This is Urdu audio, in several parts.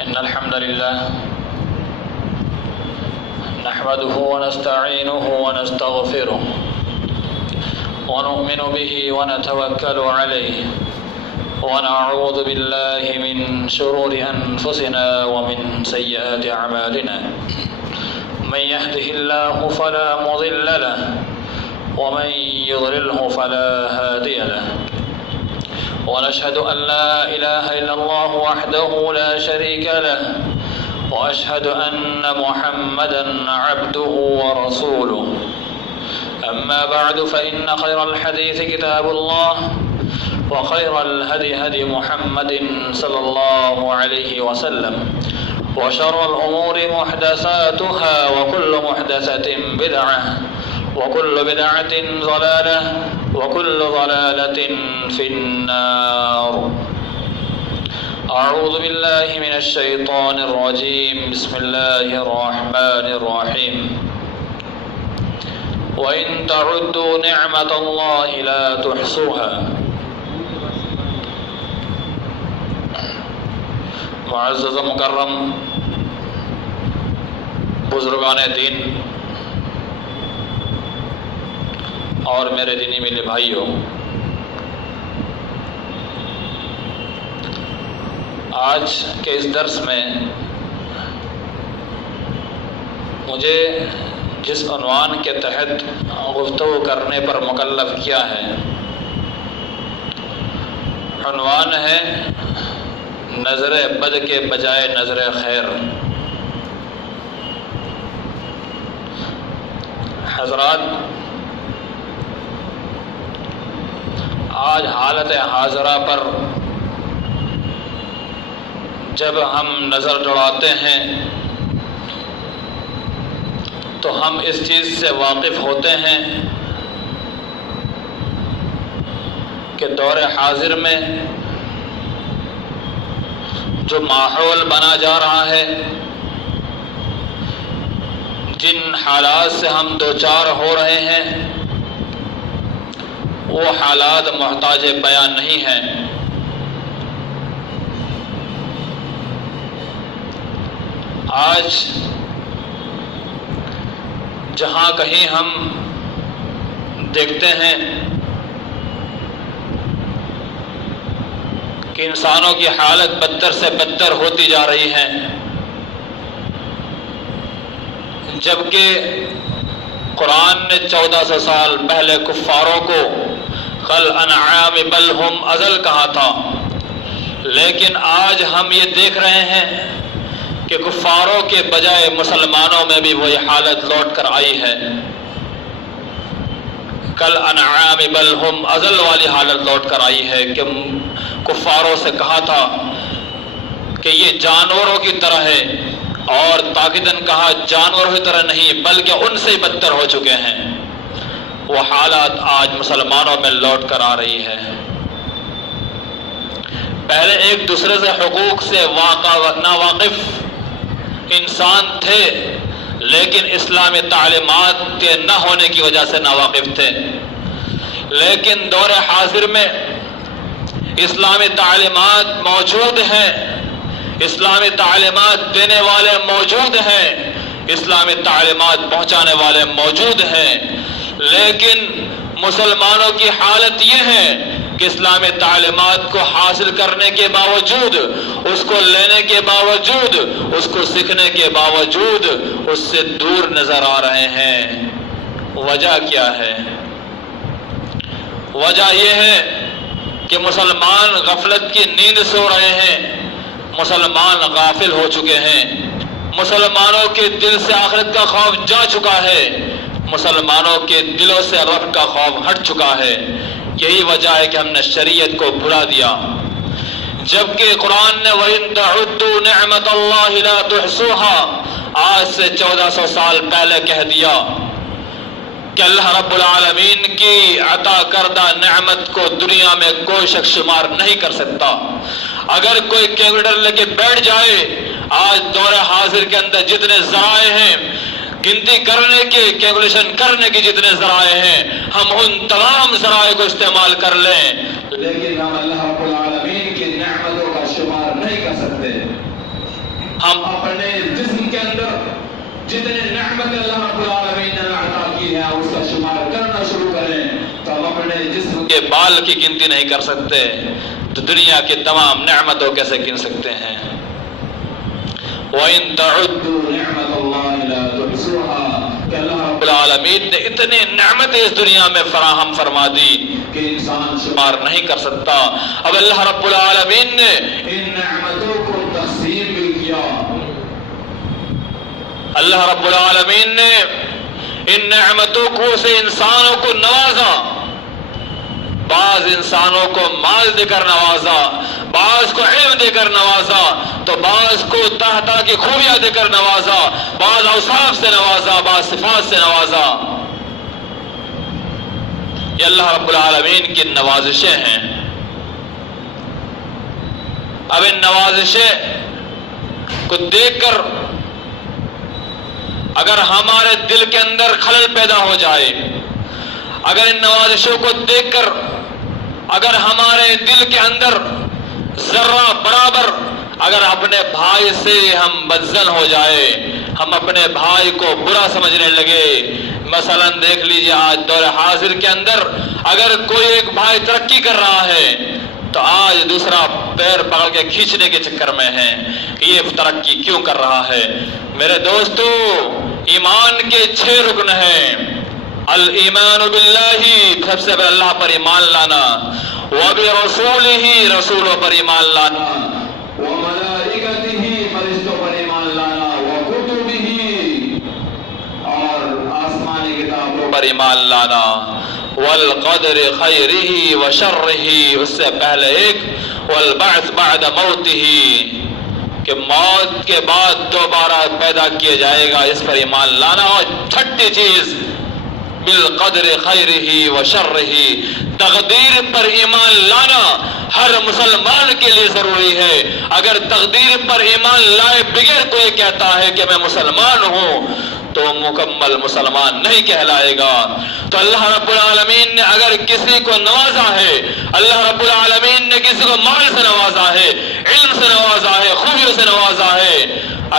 إن الحمد لله نحمده ونستعينه ونستغفره ونؤمن به ونتوكل عليه ونعوذ بالله من شرور أنفسنا ومن سيئات أعمالنا من يهده الله فلا مضل له ومن يضلله فلا هادي له ونشهد أن لا إله إلا الله وحده لا شريك له وأشهد أن محمدا عبده ورسوله أما بعد فإن خير الحديث كتاب الله وخير الهدي هدي محمد صلى الله عليه وسلم وشر الأمور محدثاتها وكل محدثة بدعة وكل بدعة ضلالة وكل ضلالة في النار. أعوذ بالله من الشيطان الرجيم. بسم الله الرحمن الرحيم. وإن تعدوا نعمة الله لا تحصوها. معزز و مکرم بزرگان دین اور میرے دینی میلے بھائیوں، آج کے اس درس میں مجھے جس عنوان کے تحت گفتگو کرنے پر مکلف کیا ہے، عنوان ہے نظر بد کے بجائے نظر خیر۔ حضرات، آج حالت حاضرہ پر جب ہم نظر دوڑاتے ہیں تو ہم اس چیز سے واقف ہوتے ہیں کہ دور حاضر میں جو ماحول بنا جا رہا ہے، جن حالات سے ہم دوچار ہو رہے ہیں، وہ حالات محتاج بیان نہیں ہیں۔ آج جہاں کہیں ہم دیکھتے ہیں کہ انسانوں کی حالت بدتر سے بدتر ہوتی جا رہی ہے، جبکہ قرآن نے 1400 سال پہلے کفاروں کو قل انعام بل ہم اضل کہا تھا، لیکن آج ہم یہ دیکھ رہے ہیں کہ کفاروں کے بجائے مسلمانوں میں بھی وہی حالت لوٹ کر آئی ہے۔ قل انعام بل ہم اضل والی حالت لوٹ کر آئی ہے کہ کفاروں سے کہا تھا کہ یہ جانوروں کی طرح ہے، اور تاکیداً کہا جانوروں کی طرح نہیں بلکہ ان سے بدتر ہو چکے ہیں۔ وہ حالات آج مسلمانوں میں لوٹ کر آ رہی ہے۔ پہلے ایک دوسرے سے حقوق سے ناواقف انسان تھے، لیکن اسلامی تعلیمات کے نہ ہونے کی وجہ سے ناواقف تھے، لیکن دور حاضر میں اسلامی تعلیمات موجود ہیں، اسلامی تعلیمات دینے والے موجود ہیں، اسلامی تعلیمات پہنچانے والے موجود ہیں، لیکن مسلمانوں کی حالت یہ ہے کہ اسلامی تعلیمات کو حاصل کرنے کے باوجود، اس کو لینے کے باوجود، اس کو سیکھنے کے باوجود اس سے دور نظر آ رہے ہیں۔ وجہ کیا ہے؟ وجہ یہ ہے کہ مسلمان غفلت کی نیند سو رہے ہیں، مسلمان غافل ہو چکے ہیں، مسلمانوں کے دل سے آخرت کا خوف جا چکا ہے، مسلمانوں کے دلوں سے رب کا خوف ہٹ چکا ہے۔ یہی وجہ ہے کہ ہم نے شریعت کو بھلا دیا، جبکہ قرآن نے وَإِن تَعُدُّوا نِعْمَةَ اللَّهِ لَا تُحْصُوهَا آج سے 1400 سال پہلے کہہ دیا کہ اللہ رب العالمین کی عطا کردہ نعمت کو دنیا میں کوئی شخص شمار نہیں کر سکتا۔ اگر کوئی کیلکولیٹر لے کے بیٹھ جائے، آج دور حاضر کے اندر جتنے ذرائع ہیں، گنتی کرنے کے، کیلکولیشن کرنے کی جتنے ذرائع ہیں، ہم ان تمام ذرائع کو استعمال کر لیں، لیکن ہم اللہ رب العالمین کی نعمتوں کا شمار نہیں کر سکتے۔ ہم اپنے جسم کے اندر جتنے نعمت اللہ رب العالمین نے عطا کی ہے اس کا شمار کرنا شروع کریں تو ہم اپنے جسم کے بال کی گنتی نہیں کر سکتے تو دنیا کی تمام نعمتوں کیسے گن سکتے ہیں؟ وَإِن تَعُدُّوا نِعْمَةَ اللَّهِ لَا تُحْصُوهَا کہ اللہ رب العالمین نے اتنے نعمتیں اس دنیا میں فراہم فرما دی کہ انسان شمار نہیں کر سکتا۔ اب اللہ رب العالمین نے ان نعمتوں کو تقسیم بھی کیا۔ اللہ رب العالمین نے ان نعمتوں کو سے انسانوں کو نوازا، بعض انسانوں کو مال دے کر نوازا، بعض کو علم دے کر نوازا، تو بعض کو طرح طرح کی خوبیاں دے کر نوازا، بعض اوصاف سے نوازا، بعض صفات سے نوازا۔ یہ اللہ رب العالمین کی نوازشیں ہیں۔ اب ان نوازشیں کو دیکھ کر اگر ہمارے دل کے اندر خلل پیدا ہو جائے، اگر ان نوازشوں کو دیکھ کر اگر ہمارے دل کے اندر ذرہ برابر اگر اپنے بھائی سے ہم بدظن ہو جائے، ہم اپنے بھائی کو برا سمجھنے لگے، مثلا دیکھ لیجیے آج دور حاضر کے اندر اگر کوئی ایک بھائی ترقی کر رہا ہے تو آج دوسرا پیر پکڑ کے کھینچنے کے چکر میں ہے کہ یہ ترقی کیوں کر رہا ہے۔ میرے دوستو، ایمان کے 6 رکن ہیں۔ الایمان باللہ، سب سے پہلے اللہ پر ایمان لانا، وبرسولہ، رسولوں پر ایمان لانا، وملائکتہ، فرشتوں پر ایمان لانا، وکتبہ، اور آسمانی کتابوں پر ایمان لانا، والقدر خیرہ وشرہ، اس سے پہلے ایک والبعث بعد موتہ، کہ موت کے بعد دوبارہ پیدا کیا جائے گا، اس پر ایمان لانا۔ اور 6ٹھی چیز بالقدر خیرہ وشرہ، تقدیر پر ایمان لانا ہر مسلمان کے لیے ضروری ہے۔ اگر تقدیر پر ایمان لائے بغیر کوئی کہتا ہے کہ میں مسلمان ہوں تو مکمل مسلمان نہیں کہلائے گا۔ تو اللہ رب العالمین نے اگر کسی کو نوازا ہے، اللہ رب العالمین نے کسی کو مال سے نوازا ہے، علم سے نوازا ہے، خوبیوں سے نوازا ہے،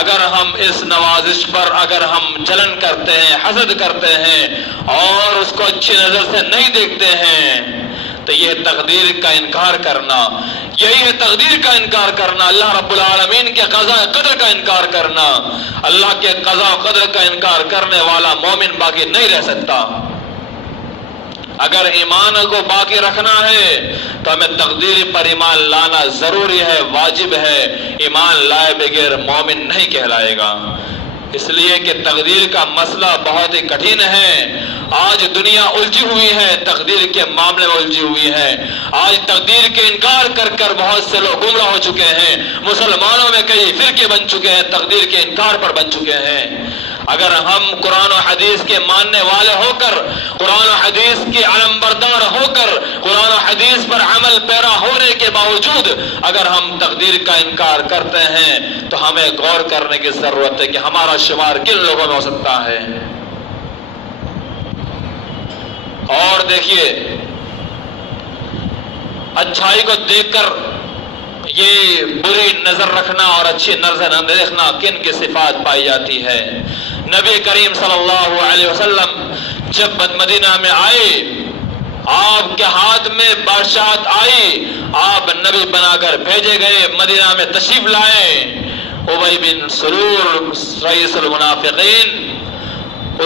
اگر ہم اس نوازش پر اگر ہم جلن کرتے ہیں، حسد کرتے ہیں اور اس کو اچھی نظر سے نہیں دیکھتے ہیں تو یہ تقدیر کا انکار کرنا، یہی ہے تقدیر کا انکار کرنا، اللہ رب العالمین کے قضاء قدر کا انکار کرنا۔ اللہ کے قضاء قدر کا انکار کرنے والا مومن باقی نہیں رہ سکتا۔ اگر ایمان کو باقی رکھنا ہے تو ہمیں تقدیر پر ایمان لانا ضروری ہے، واجب ہے۔ ایمان لائے بغیر مومن نہیں کہلائے گا، اس لیے کہ تقدیر کا مسئلہ بہت ہی کٹھن ہے۔ آج دنیا الجھی ہوئی ہے، تقدیر کے معاملے میں الجھی ہوئی ہے۔ آج تقدیر کے انکار کر کر بہت سے لوگ گمراہ ہو چکے ہیں، مسلمانوں میں کئی فرقے بن چکے ہیں، تقدیر کے انکار پر بن چکے ہیں۔ اگر ہم قرآن و حدیث کے ماننے والے ہو کر، قرآن و حدیث کے علم بردار ہو کر، قرآن و حدیث پر عمل پیرا ہونے کے باوجود اگر ہم تقدیر کا انکار کرتے ہیں تو ہمیں غور کرنے کی ضرورت ہے کہ ہمارا شمار کن لوگوں میں ہو سکتا ہے۔ اور دیکھیے، اچھائی کو دیکھ کر یہ بری نظر رکھنا اور اچھی نظر نہ دیکھنا کن کی صفات پائی جاتی ہے۔ نبی کریم صلی اللہ علیہ وسلم جب مدینہ میں آئے، آپ کے ہاتھ میں بادشاہت آئی، آپ نبی بنا کر بھیجے گئے، مدینہ میں تشریف لائے۔ ابی بن سلول رئیس المنافقین،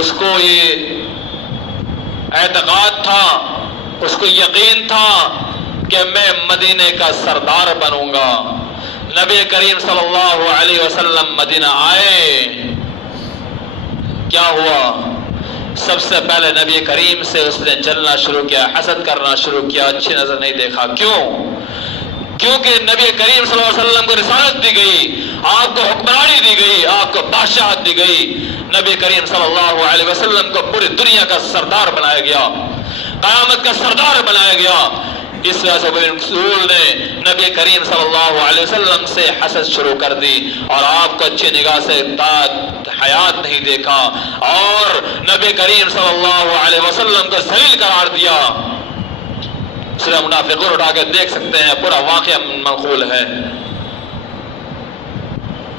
اس کو یہ اعتقاد تھا، اس کو یقین تھا کہ میں مدینے کا سردار بنوں گا۔ نبی کریم صلی اللہ علیہ وسلم مدینہ آئے، کیا ہوا؟ سب سے پہلے نبی کریم سے اس نے جلنا شروع کیا، حسد کرنا شروع کیا، اچھی نظر نہیں دیکھا۔ کیوں؟ کیونکہ نبی کریم صلی اللہ علیہ وسلم کو رسالت دی گئی، آپ کو حکمرانی دی گئی، آپ کو بادشاہت دی گئی۔ نبی کریم صلی اللہ علیہ وسلم کو پوری دنیا کا سردار بنایا گیا، قیامت کا سردار بنایا گیا۔ اس وجہ سے رسول نے نبی کریم صلی اللہ علیہ وسلم سے حسد شروع کر دی اور آپ کو اچھی نگاہ سے حیات نہیں دیکھا اور نبی کریم صلی اللہ علیہ وسلم کو ذلیل قرار دیا۔ سورہ منافقون اٹھا کے دیکھ سکتے ہیں، پورا واقعہ منقول ہے۔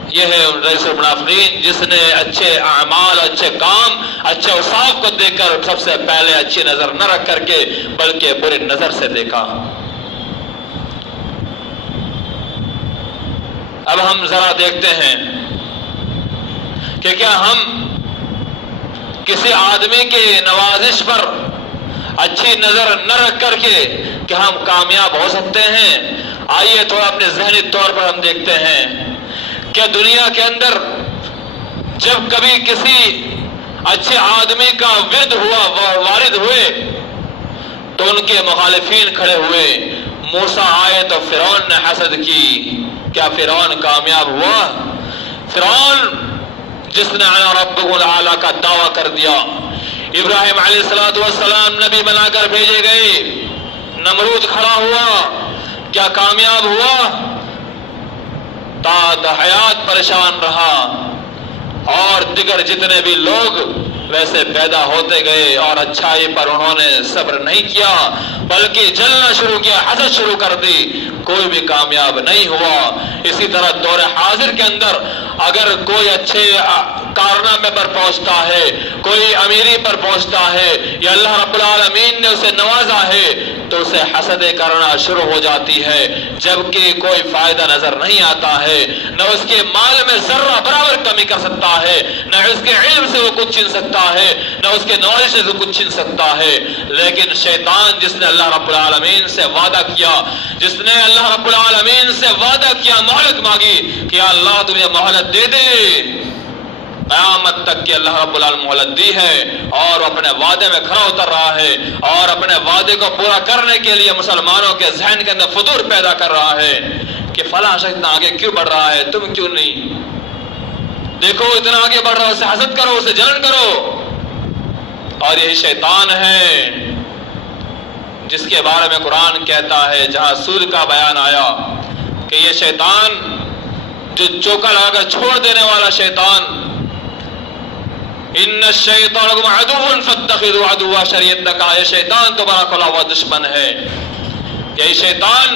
یہ ہے رئیس المنافقین، جس نے اچھے اعمال، اچھے کام، اچھے اوصاف کو دیکھ کر سب سے پہلے اچھی نظر نہ رکھ کر کے بلکہ بری نظر سے دیکھا۔ اب ہم ذرا دیکھتے ہیں کہ کیا ہم کسی آدمی کے نوازش پر اچھی نظر نہ رکھ کر کے کیا ہم کامیاب ہو سکتے ہیں؟ آئیے تھوڑا اپنے ذہنی طور پر ہم دیکھتے ہیں کہ دنیا کے اندر جب کبھی کسی اچھے آدمی کا ورد ہوا، وارد ہوئے، تو ان کے مخالفین کھڑے ہوئے۔ موسیٰ آئے تو فرعون نے حسد کی، کیا فرعون کامیاب ہوا؟ فرعون جس نے انا ربکم الاعلی کا دعویٰ کر دیا، ابراہیم علیہ السلام نبی بنا کر بھیجے گئے، نمرود کھڑا ہوا، کیا کامیاب ہوا؟ تا حیات پریشان رہا، اور دیگر جتنے بھی لوگ ویسے پیدا ہوتے گئے اور اچھائی پر انہوں نے صبر نہیں کیا بلکہ جلنا شروع کیا، حسد شروع کر دی، کوئی بھی کامیاب نہیں ہوا۔ اسی طرح دور حاضر کے اندر اگر کوئی اچھے کارنامے پر پہنچتا ہے، کوئی امیری پر پہنچتا ہے، یا اللہ رب العالمین نے اسے نوازا ہے، تو اسے حسد کرنا شروع ہو جاتی ہے، جبکہ کوئی فائدہ نظر نہیں آتا ہے، نہ اس کے مال میں ذرہ برابر کمی کر سکتا ہے، نہ اس کے علم سے وہ کچھ چھین سکتا ہے، نہ اس کے نالج سے وہ کچھ چھین سکتا ہے۔ لیکن شیطان جس نے اللہ رب العالمین سے وعدہ کیا، جس نے اللہ رب العالمین سے وعدہ کیا، مہلت مانگی کہ اللہ تمہیں مہلت دے دے، قیامت تک کہ اللہ رب العالمین مہلت دی ہے، اور اپنے وعدے میں کھرا اتر رہا ہے، اور اپنے وعدے کو پورا کرنے کے لیے مسلمانوں کے ذہن کے اندر فطور پیدا کر رہا ہے کہ فلاں شخص اتنا آگے کیوں بڑھ رہا ہے، تم کیوں نہیں؟ دیکھو اتنا آگے بڑھ رہا ہے، اسے حسد کرو، اسے جلن کرو۔ اور یہی شیطان ہے جس کے بارے میں قرآن کہتا ہے، جہاں سود کا بیان آیا کہ یہ شیطان جو چوکا لگا کر چھوڑ دینے والا شیطان، ان الشیطان لکم عدو فاتخذوا عدوا، شریعت نے کہا یہ شیطان تمہارا کھلا ہوا دشمن ہے۔ یہی شیطان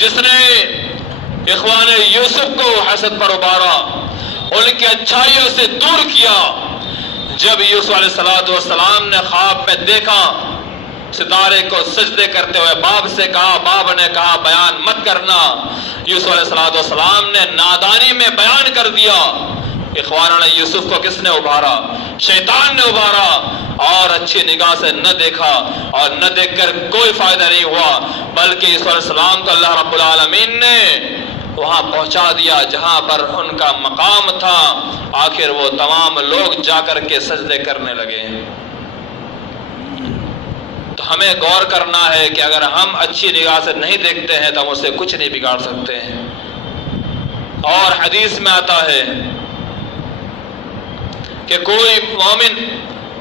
جس نے اخوان یوسف کو حسد پر ابارا، ان کی اچھائیوں سے دور کیا۔ جب یوسف علیہ السلام نے خواب میں دیکھا ستارے کو سجدے کرتے ہوئے، باپ سے کہا، باپ نے کہا بیان مت کرنا، یوسف علیہ السلام نے نادانی میں بیان کر دیا۔ اخوانوں نے یوسف کو کس نے ابھارا؟ شیطان نے ابھارا، اور اچھی نگاہ سے نہ دیکھا، اور نہ دیکھ کر کوئی فائدہ نہیں ہوا، بلکہ یوسف علیہ السلام کو اللہ رب العالمین نے وہاں پہنچا دیا جہاں پر ان کا مقام تھا۔ آخر وہ تمام لوگ جا کر کے سجدے کرنے لگے۔ تو ہمیں غور کرنا ہے کہ اگر ہم اچھی نگاہ سے نہیں دیکھتے ہیں تو ہم اسے کچھ نہیں بگاڑ سکتے ہیں۔ اور حدیث میں آتا ہے کہ کوئی مومن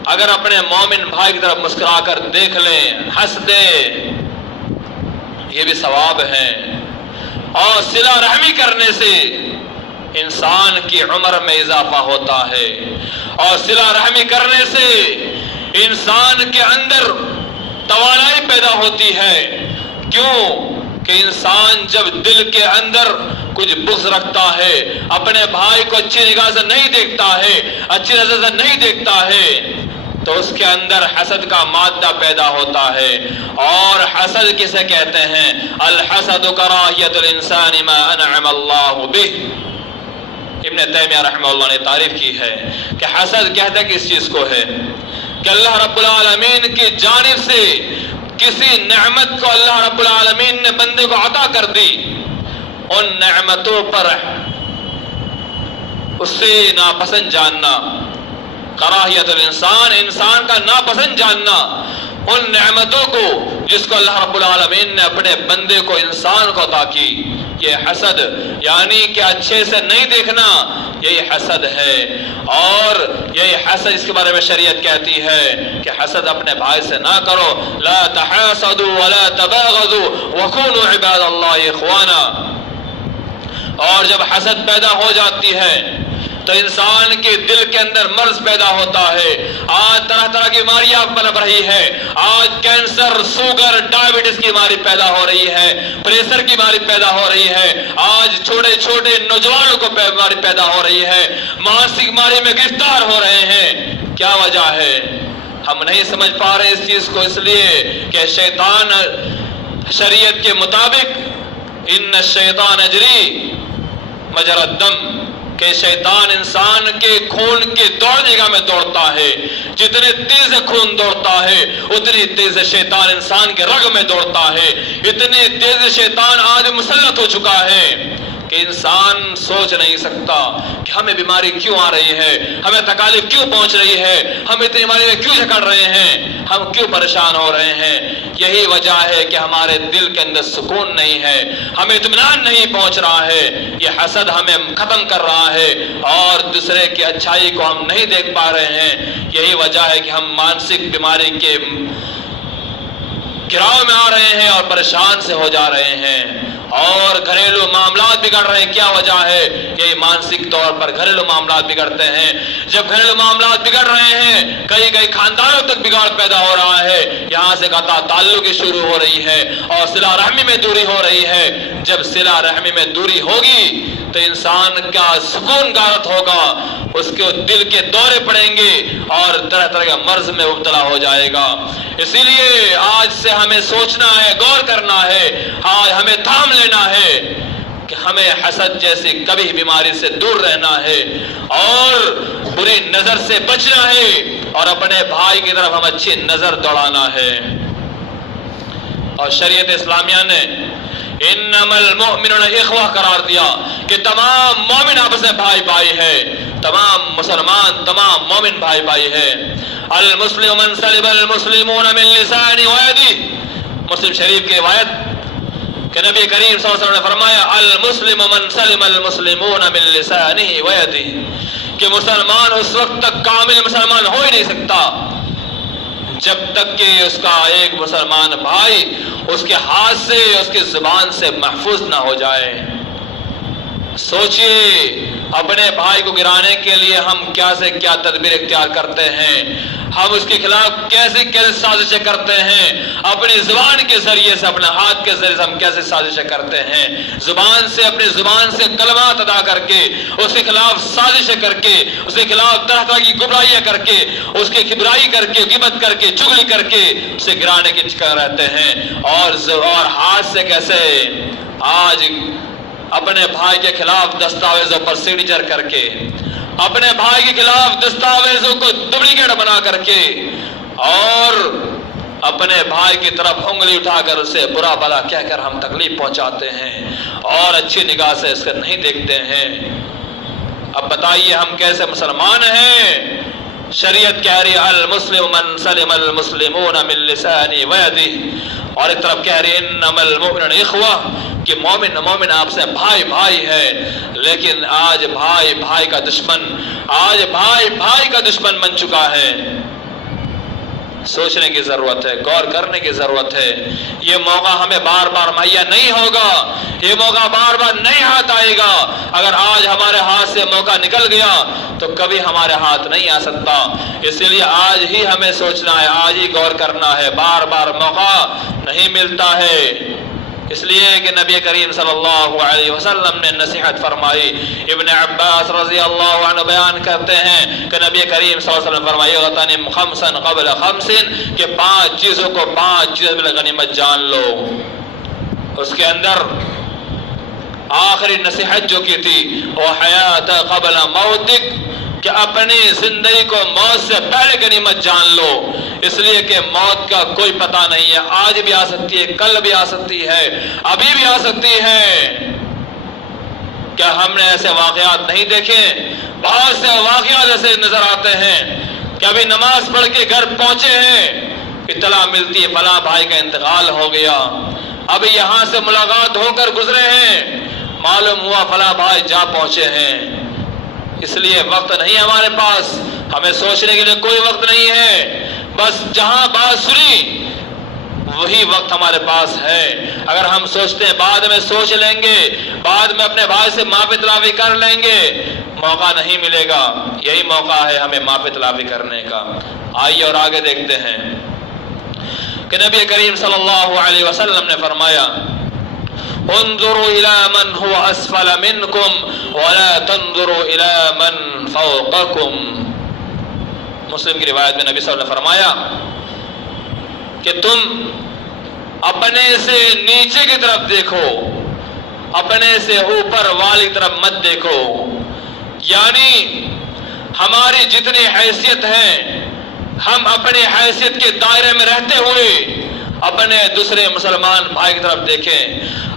اگر اپنے مومن بھائی کی طرف مسکرا کر دیکھ لے، ہنس دے، یہ بھی ثواب ہے۔ اور صلہ رحمی کرنے سے انسان کی عمر میں اضافہ ہوتا ہے، اور صلہ رحمی کرنے سے انسان کے اندر توانائی پیدا ہوتی ہے۔ کیوں کہ انسان جب دل کے اندر کچھ بغض رکھتا ہے، اپنے بھائی کو اچھی نگاہ سے نہیں دیکھتا ہے، اچھی نظر سے نہیں دیکھتا ہے، تو اس کے اندر حسد کا مادہ پیدا ہوتا ہے۔ اور حسد کسے کہتے ہیں؟ الحسد کراہیت الانسان ما انعم اللہ بہ۔ ابن تیمیہ رحمہ اللہ نے تعریف کی ہے کہ حسد کہتے ہیں کس چیز کو ہے کہ اللہ رب العالمین کی جانب سے کسی نعمت کو اللہ رب العالمین نے بندے کو عطا کر دی، ان نعمتوں پر اس سے ناپسند جاننا، کراہیت الانسان، انسان کا ناپسند جاننا ان نعمتوں کو جس کو اللہ رب العالمین نے اپنے بندے کو، انسان کو عطا کی، یہ حسد یعنی کہ اچھے سے نہیں دیکھنا، یہی حسد ہے۔ اور یہی حسد اس کے بارے میں شریعت کہتی ہے کہ حسد اپنے بھائی سے نہ کرو، لا تحاسدوا ولا تباغضوا وكونوا عباد اللہ اخوانا۔ اور جب حسد پیدا ہو جاتی ہے تو انسان کے دل کے اندر مرض پیدا ہوتا ہے. آج طرح طرح کی بیماریاں پنپ رہی ہے. آج کینسر، شوگر، ڈائبٹیز کی بیماری پیدا ہو رہی ہے، پریشر کی بیماری پیدا ہو رہی ہے. آج چھوٹے چھوٹے نوجوانوں کو بیماری پیدا ہو رہی ہے، مانسک بیماری میں گرفتار ہو رہے ہیں. کیا وجہ ہے؟ ہم نہیں سمجھ پا رہے اس چیز کو، اس لیے کہ شیطان شریعت کے مطابق ان الشیطان یجری مجرى الدم، کہ شیطان انسان کے خون کے دوڑنے کا میں دوڑتا ہے. جتنے تیز خون دوڑتا ہے اتنی تیز شیطان انسان کے رگ میں دوڑتا ہے. اتنے تیز شیطان آج مسلط ہو چکا ہے کہ انسان سوچ نہیں سکتا کہ ہمیں بیماری کیوں آ رہی ہے، ہمیں تکالیف کیوں پہنچ رہی ہے، ہم اتنی بیماری میں کیوں جھکڑ رہے ہیں، ہم کیوں پریشان ہو رہے ہیں. یہی وجہ ہے کہ ہمارے دل کے اندر سکون نہیں ہے، ہمیں اطمینان نہیں پہنچ رہا ہے. یہ حسد ہمیں ختم کر رہا ہے اور دوسرے کی اچھائی کو ہم نہیں دیکھ پا رہے ہیں. یہی وجہ ہے کہ ہم مانسک بیماری کے گراؤ میں آ رہے ہیں اور پریشان سے ہو جا رہے ہیں اور گھریلو معاملات بگڑ رہے ہیں. کیا وجہ ہے؟ یہی مانسک طور پر گھریلو معاملات بگڑتے ہیں. جب گھریلو معاملات بگڑ رہے ہیں کئی کئی خاندانوں تک بگاڑ پیدا ہو رہا ہے. یہاں سے قطع تعلق شروع ہو رہی ہے اور صلہ رحمی میں دوری ہو رہی ہے. جب صلہ رحمی میں دوری ہوگی تو انسان کا سکون غارت ہوگا، اس کے دل کے دورے پڑیں گے اور طرح طرح کے مرض میں مبتلا ہو جائے گا. اسی لیے آج سے ہمیں سوچنا ہے، غور کرنا ہے، آج ہمیں تھام لینا ہے کہ ہمیں حسد جیسی کبھی بیماری سے دور رہنا ہے اور بری نظر سے بچنا ہے اور اپنے بھائی کی طرف ہم اچھی نظر دوڑانا ہے. اور شریعت اسلامیہ نے انما المؤمنون اخوہ قرار دیا کہ تمام مومن آپس میں بھائی بھائی ہے، تمام مسلمان، تمام مومن بھائی بھائی ہے. المسلم من سلم المسلمون من لسانه ويده، مسلم شریف کی روایت کہ نبی کریم صلی اللہ علیہ وسلم نے فرمایا المسلم من سلم المسلمون من لسانه ويده، کہ مسلمان اس وقت تک کامل مسلمان ہو ہی نہیں سکتا جب تک کہ اس کا ایک مسلمان بھائی اس کے ہاتھ سے، اس کی زبان سے محفوظ نہ ہو جائے. سوچئے اپنے بھائی کو گرانے کے لیے ہم کیا سے کیا تدبیر اختیار کرتے ہیں، ہم اس کے خلاف کیسے کیسے سازشیں کرتے ہیں، اپنی زبان کے ذریعے سے، اپنے ہاتھ کے ذریعے سے ہم کیسے سازشیں کرتے ہیں. زبان سے، اپنی زبان سے کلمات ادا کر کے، اس کے خلاف سازشیں کر کے، اس کے خلاف طرح طرح کی گمراہیاں کر کے، اس کی کبرائی کر کے، غیبت کر کے، چغلی کر کے اسے گرانے کے چکر رہتے ہیں. اور ہاتھ سے کیسے آج اپنے بھائی کے خلاف دستاویزوں پر سگنیچر کر کے، اپنے بھائی کے خلاف دستاویزوں کو ڈپلیکیٹ بنا کر کے اور اپنے بھائی کی طرف انگلی اٹھا کر اسے برا بھلا کہہ کر ہم تکلیف پہنچاتے ہیں اور اچھی نگاہ سے اس کو نہیں دیکھتے ہیں. اب بتائیے ہم کیسے مسلمان ہیں؟ شریعت کہہ رہی المسلم من سلم المسلمون من لسانه ويده، اور ایک طرف کہہ رہی انما المؤمنون اخوہ، کہ مومن آپ سے بھائی بھائی ہے. لیکن آج بھائی بھائی کا دشمن، آج بھائی بھائی کا دشمن بن چکا ہے. سوچنے کی ضرورت ہے، غور کرنے کی ضرورت ہے. یہ موقع ہمیں بار بار مہیا نہیں ہوگا، یہ موقع بار بار نہیں ہاتھ آئے گا. اگر آج ہمارے ہاتھ سے موقع نکل گیا تو کبھی ہمارے ہاتھ نہیں آ سکتا. اسی لیے آج ہی ہمیں سوچنا ہے، آج ہی غور کرنا ہے. بار بار موقع نہیں ملتا ہے، اس لیے کہ نبی کریم صلی اللہ علیہ وسلم نے نصیحت فرمائی. ابن عباس رضی اللہ عنہ بیان کرتے ہیں کہ نبی کریم صلی اللہ علیہ وسلم فرمائی غتنم خمسا قبل خمس، کہ 5 چیزوں کو 5 چیزوں میں غنیمت جان لو. اس کے اندر آخری نصیحت جو کی تھی وہ حیات قبل موتک، کہ اپنی زندگی کو موت سے پہلے غنیمت جان لو. اس لیے کہ موت کا کوئی پتہ نہیں ہے، آج بھی آ سکتی ہے، کل بھی آ سکتی ہے، ابھی بھی آ سکتی ہے. کیا ہم نے ایسے واقعات نہیں دیکھے؟ بہت سے واقعات ایسے نظر آتے ہیں کہ ابھی نماز پڑھ کے گھر پہنچے ہیں، اطلاع ملتی ہے فلاں بھائی کا انتقال ہو گیا. ابھی یہاں سے ملاقات ہو کر گزرے ہیں، معلوم ہوا فلاں بھائی جا پہنچے ہیں. اس لیے وقت نہیں ہمارے پاس، ہمیں سوچنے کے لیے کوئی وقت نہیں ہے. بس جہاں بات سنی وہی وقت ہمارے پاس ہے. اگر ہم سوچتے ہیں بعد میں سوچ لیں گے, بعد میں اپنے بھائی سے معافی تلافی کر لیں گے, موقع نہیں ملے گا. یہی موقع ہے ہمیں معافی تلافی کرنے کا. آئیے اور آگے دیکھتے ہیں کہ نبی کریم صلی اللہ علیہ وسلم نے فرمایا انظروا الى من هو اسفل منكم ولا تنظروا الى من فوقكم. مسلم کی روایت میں نبی صلی اللہ علیہ وسلم نے فرمایا کہ تم اپنے سے نیچے کی طرف دیکھو, اپنے سے اوپر والی طرف مت دیکھو. یعنی ہماری جتنی حیثیت ہے ہم اپنے حیثیت کے دائرے میں رہتے ہوئے اپنے دوسرے مسلمان بھائی کی طرف دیکھیں.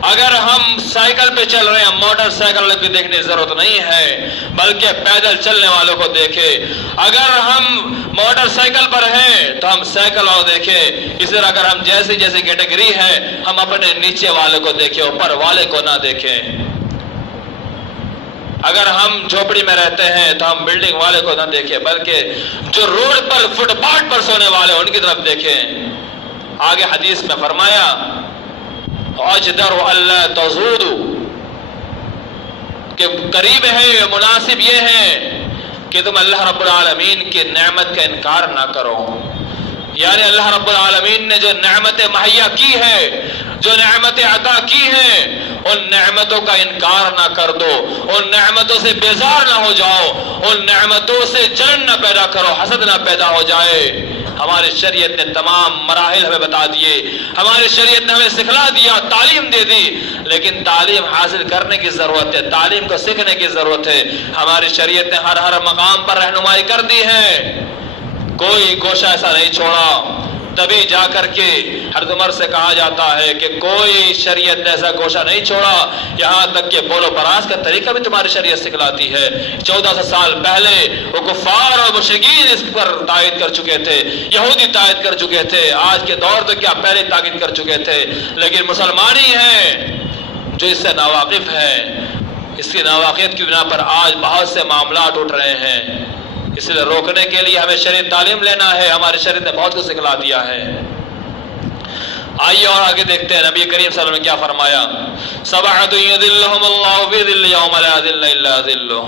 اگر ہم سائیکل پہ چل رہے ہیں, موٹر سائیکل کی دیکھنے کی ضرورت نہیں ہے, بلکہ پیدل چلنے والوں کو دیکھیں. اگر ہم موٹر سائیکل پر ہیں تو ہم سائیکل والوں دیکھیں. اس طرح اگر ہم جیسی جیسی کیٹیگری ہے ہم اپنے نیچے والے کو دیکھیں, اوپر والے کو نہ دیکھیں. اگر ہم جھوپڑی میں رہتے ہیں تو ہم بلڈنگ والے کو نہ دیکھیں, بلکہ جو روڈ پر فٹ پاتھ پر سونے والے ان کی طرف دیکھیں. آگے حدیث میں فرمایا اجدر اللہ تزودوا, کہ قریب ہے, مناسب یہ ہے کہ تم اللہ رب العالمین کی نعمت کا انکار نہ کرو. یعنی اللہ رب العالمین نے جو نعمتیں مہیا کی ہے, جو نعمتیں عطا کی ہیں, ان نعمتوں کا انکار نہ کر دو, ان نعمتوں سے بیزار نہ ہو جاؤ, ان نعمتوں سے جلن نہ پیدا کرو, حسد نہ پیدا ہو جائے. ہماری شریعت نے تمام مراحل ہمیں بتا دیے, ہماری شریعت نے ہمیں سکھلا دیا, تعلیم دے دی, لیکن تعلیم حاصل کرنے کی ضرورت ہے, تعلیم کو سیکھنے کی ضرورت ہے. ہماری شریعت نے ہر مقام پر رہنمائی کر دی ہے, کوئی گوشہ ایسا نہیں چھوڑا. تبھی جا کر کے حضرت عمر سے کہا جاتا ہے کہ کوئی شریعت نے ایسا گوشہ نہیں چھوڑا, یہاں تک کہ بول و براز کا طریقہ بھی تمہاری شریعت سکھلاتی ہے. 1400 سال پہلے وہ کفار اور مشرکین اس پر تائید کر چکے تھے, یہودی تائید کر چکے تھے, آج کے دور تو کیا پہلے تائید کر چکے تھے, لیکن مسلمان ہی ہیں جو اس سے ناواقف ہے. اس کی ناواقفیت کی بنا پر آج بہت سے معاملات اٹھ رہے ہیں. اس لیے روکنے کے لیے ہمیں شریعت تعلیم لینا ہے, ہماری شریعت نے بہت کچھ سکھلا دیا ہے. آئیے اور آگے دیکھتے ہیں نبی کریم صلی اللہ علیہ وسلم نے کیا فرمایا. سبعۃ یظلھم اللہ فی ظل یوم لا ظل الا ظلہ,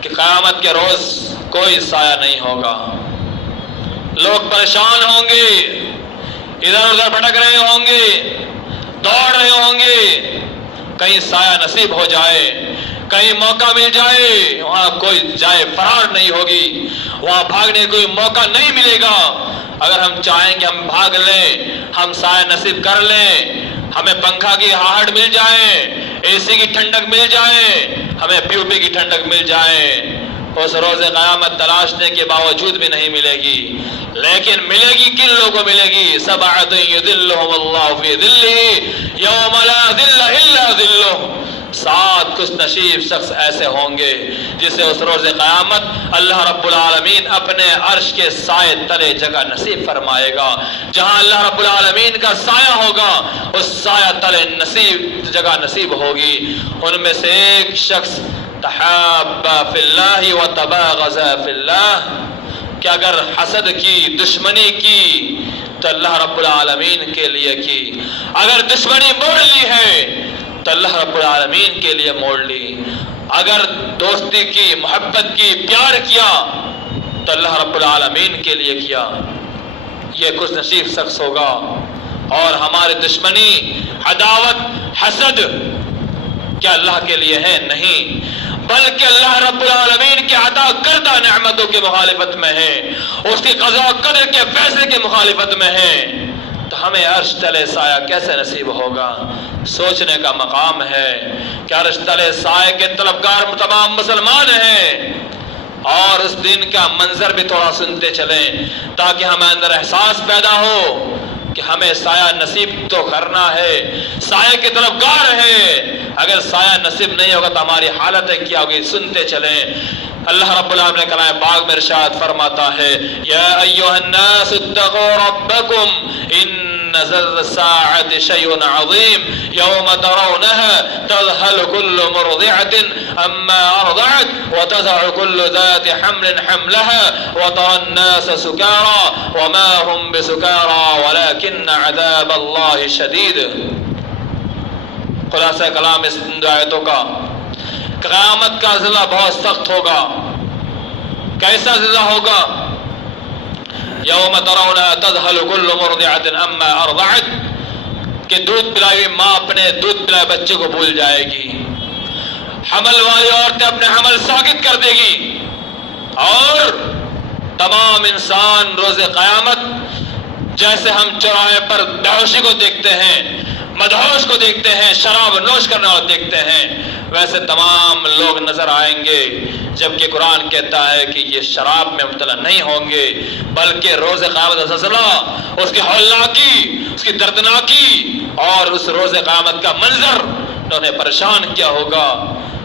کہ قیامت کے روز کوئی سایہ نہیں ہوگا. لوگ پریشان ہوں گے, ادھر ادھر بھٹک رہے ہوں گے, دوڑ رہے ہوں گے, کہیں سایہ نصیب ہو جائے, کہیں موقع مل جائے, وہاں کوئی جائے فرار نہیں ہوگی, وہاں بھاگنے کوئی موقع نہیں ملے گا. اگر ہم چاہیں کہ ہم بھاگ لیں, ہم سایہ نصیب کر لیں, ہمیں پنکھا کی ہاہٹ مل جائے, اے سی کی ٹھنڈک مل جائے, ہمیں پی او پی کی ٹھنڈک مل جائے, اس روز قیامت تلاشنے کے باوجود بھی نہیں ملے گی. لیکن ملے گی کن لوگوں کو ملے گی؟ سبعۃ یظلھم اللہ فی ظلہ یوم لا ظل الا ظلہ. 7 خوش نصیب شخص ایسے ہوں گے جسے اس روز قیامت اللہ رب العالمین اپنے عرش کے سائے تلے جگہ نصیب فرمائے گا. جہاں اللہ رب العالمین کا سایہ ہوگا اس سایہ تلے جگہ نصیب ہوگی. ان میں سے ایک شخص تحابا فی اللہ و تباغضا فی اللہ, کہ اگر حسد کی, دشمنی کی تو اللہ رب العالمین کے لیے کی, اگر دشمنی موڑ لی ہے تو اللہ رب العالمین کے لیے موڑ لی, اگر دوستی کی, محبت کی, پیار کیا تو اللہ رب العالمین کے لیے کیا. یہ خوش نصیب شخص ہوگا. اور ہماری دشمنی, عداوت, حسد کیا اللہ کے لیے ہے؟ نہیں, بلکہ اللہ رب العالمین کی عطا کردہ نعمتوں کی مخالفت میں ہے, اس کی قضاء و قدر کے فیصلے کی مخالفت میں ہے. تو ہمیں عرش تلے سایہ کیسے نصیب ہوگا؟ سوچنے کا مقام ہے کہ عرش تلے سایہ کے طلبگار تمام مسلمان ہیں, اور اس دن کا منظر بھی تھوڑا سنتے چلیں تاکہ ہمیں اندر احساس پیدا ہو کہ ہمیں سایہ نصیب تو کرنا ہے, سایہ کی طلبگار ہے. اگر سایہ نصیب نہیں ہوگا تو ہماری حالت کیا ہوگی؟ سنتے چلیں. اللہ رب العالمین نے کلام پاک میں ارشاد فرماتا ہے یا ایھا الناس اتقوا ربکم ان زلزلۃ الساعۃ شیء عظیم یوم ترونها تذهل كل مرضعة عما ارضعت وتضع كل ذات حمل حملها وترى الناس سكارى وما هم بسكارى ولكن عذاب الله شدید۔ خلاصہ کلام اس آیتوں کا، قیامت کا زلزلہ بہت سخت ہوگا۔ کیسا زلزلہ ہوگا؟ یوم ترونها تذهل كل مرضعة عما ارضعت، کہ دودھ پلائی ہوئی ماں اپنے دودھ پلائے بچے کو بھول جائے گی، حمل والی عورتیں اپنے حمل ساقط کر دے گی، اور تمام انسان روز قیامت جیسے ہم چوراہے پر بیہوشی کو دیکھتے ہیں، مدہوش کو دیکھتے ہیں، شراب نوش کرنے والے دیکھتے ہیں، ویسے تمام لوگ نظر آئیں گے، جبکہ قرآن کہتا ہے کہ یہ شراب میں مبتلا نہیں ہوں گے، بلکہ روز قیامت کا زلزلہ، اس کی ہولناکی، اس کی دردناکی اور اس روز قیامت کا منظر انہیں پریشان کیا ہوگا،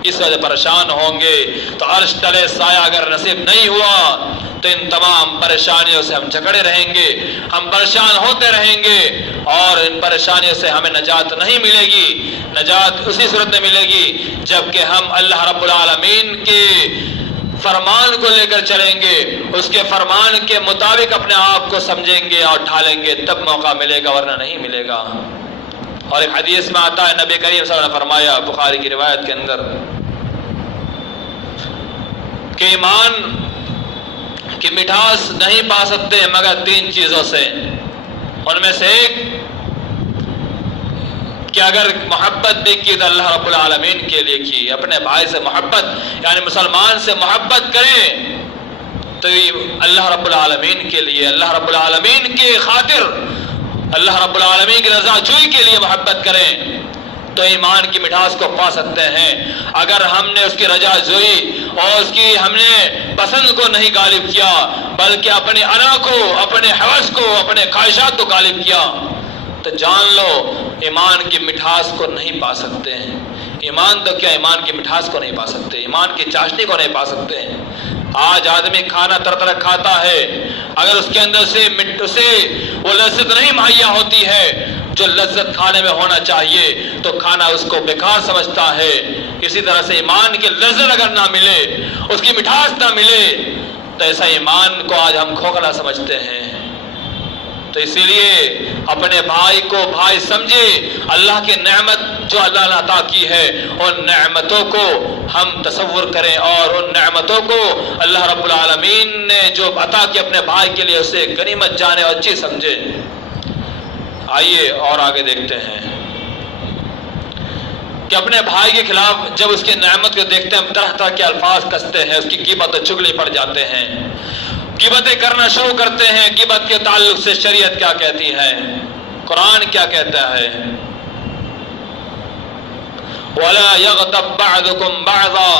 اس وجہ پریشان ہوں گے۔ تو عرش تلے سایہ اگر نصیب نہیں ہوا تو ان تمام پریشانیوں سے ہم جکڑے رہیں گے، ہم پریشان ہوتے رہیں گے، اور ان پریشانیوں سے ہمیں نجات نہیں ملے گی۔ نجات اسی صورت میں ملے گی جبکہ ہم اللہ رب العالمین کے فرمان کو لے کر چلیں گے، اس کے فرمان کے مطابق اپنے آپ کو سمجھیں گے اور ڈھالیں گے، تب موقع ملے گا، ورنہ نہیں ملے گا۔ اور ایک حدیث میں آتا ہے، نبی کریم صلی اللہ علیہ وسلم نے فرمایا بخاری کی روایت کے اندر کہ ایمان کی مٹھاس نہیں پا سکتے مگر تین چیزوں سے، ان میں سے ایک کہ اگر محبت بھی کی تو اللہ رب العالمین کے لیے کی، اپنے بھائی سے محبت یعنی مسلمان سے محبت کریں تو اللہ رب العالمین کے لیے، اللہ رب العالمین کی خاطر، اللہ رب العالمین کی رضا جوئی کے لیے محبت کریں تو ایمان کی مٹھاس کو پا سکتے ہیں۔ اگر ہم نے اس کی رضا جوئی اور اس کی ہم نے پسند کو نہیں غالب کیا بلکہ اپنے انا کو، اپنے حوث کو، اپنے خواہشات کو غالب کیا تو جان لو ایمان کی مٹھاس کو نہیں پا سکتے ہیں۔ ایمان تو کیا، ایمان کی مٹھاس کو نہیں پا سکتے، ایمان کی چاشنی کو نہیں پا سکتے ہیں۔ آج آدمی کھانا طرح طرح کھاتا ہے، اگر اس کے اندر سے وہ لذت نہیں مہیا ہوتی ہے جو لذت کھانے میں ہونا چاہیے تو کھانا اس کو بیکار سمجھتا ہے۔ اسی طرح سے ایمان کی لذت اگر نہ ملے، اس کی مٹھاس نہ ملے تو ایسا ایمان کو آج ہم کھوکھلا سمجھتے ہیں۔ تو اسی لیے اپنے بھائی کو بھائی سمجھے، اللہ کی نعمت جو اللہ نے عطا کی ہے ان نعمتوں کو ہم تصور کریں اور ان نعمتوں کو اللہ رب العالمین نے جو عطا کی اپنے بھائی کے لیے اسے غنیمت جانے اور اچھی سمجھے۔ آئیے اور آگے دیکھتے ہیں کہ اپنے بھائی کے خلاف جب اس کی نعمت کو دیکھتے ہیں ہم طرح طرح کے الفاظ کستے ہیں، اس کی غیبت اور چغلی پڑ جاتے ہیں، غیبتیں کرنا شروع کرتے ہیں۔ غیبت کے تعلق سے شریعت کیا کہتی ہے، قرآن کیا کہتا ہے؟ وَلَا يَغْتَبْ بَعْضُكُمْ بَعْضًا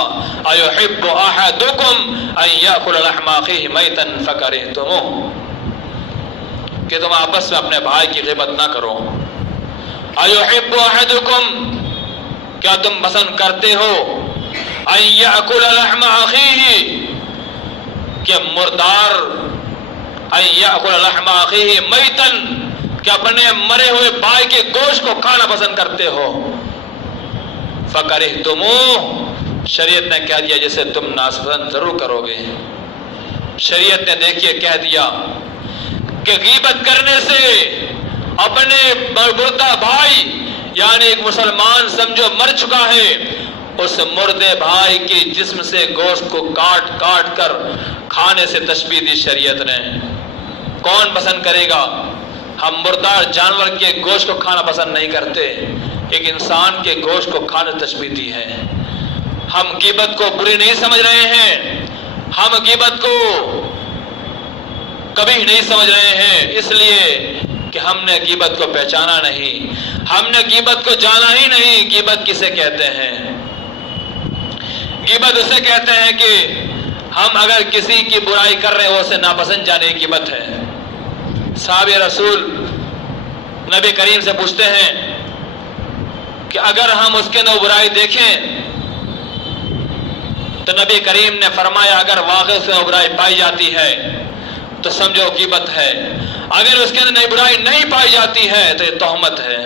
أَيُحِبُّ أَحَدُكُمْ أَن يَأْكُلَ لَحْمَ أَخِيهِ مَيْتًا فَكَرِهْتُمُوهُ، کہ تم آپس میں اپنے بھائی کی غیبت نہ کرو۔ أَيُحِبُّ أَحَدُكُمْ، کیا تم پسند کرتے ہو أَن يَأْكُلَ لَحْمَ أَخِيهِ، کہ مردار أَن يَأْكُلَ لَحْمَ أَخِيهِ مَيْتًا، کہ اپنے مرے ہوئے بھائی کے گوشت کو کھانا پسند کرتے ہو۔ فَكَرِهْتُمُوهُ، شریعت نے کہہ دیا جسے تم ناپسند ضرور کرو گے۔ شریعت نے دیکھیے کہہ دیا کہ غیبت کرنے سے اپنے مردہ بھائی یعنی ایک مسلمان سمجھو مر چکا ہے، اس مردے بھائی کی جسم سے گوشت کو کاٹ کاٹ کر کھانے سے تشبیہ دی شریعت نے۔ کون پسند کرے گا؟ ہم مردار جانور کے گوشت کو کھانا پسند نہیں کرتے، ایک انسان کے گوشت کو کھانے تشبیہ دی ہے۔ ہم غیبت کو بری نہیں سمجھ رہے ہیں، ہم غیبت کو کبھی نہیں سمجھ رہے ہیں، اس لیے کہ ہم نے غیبت کو پہچانا نہیں، ہم نے غیبت کو جانا ہی نہیں۔ غیبت کسے کہتے ہیں؟ غیبت اسے کہتے ہیں کہ ہم اگر کسی کی برائی کر رہے ہو اسے ناپسند جانے کی غیبت ہے۔ صحابہ رسول نبی کریم سے پوچھتے ہیں کہ اگر ہم اس کے اندر برائی دیکھیں تو نبی کریم نے فرمایا اگر واقعی سے برائی پائی جاتی ہے تو سمجھو غیبت ہے، اگر اس کے اندر نئی برائی نہیں پائی جاتی ہے تو یہ تہمت ہے۔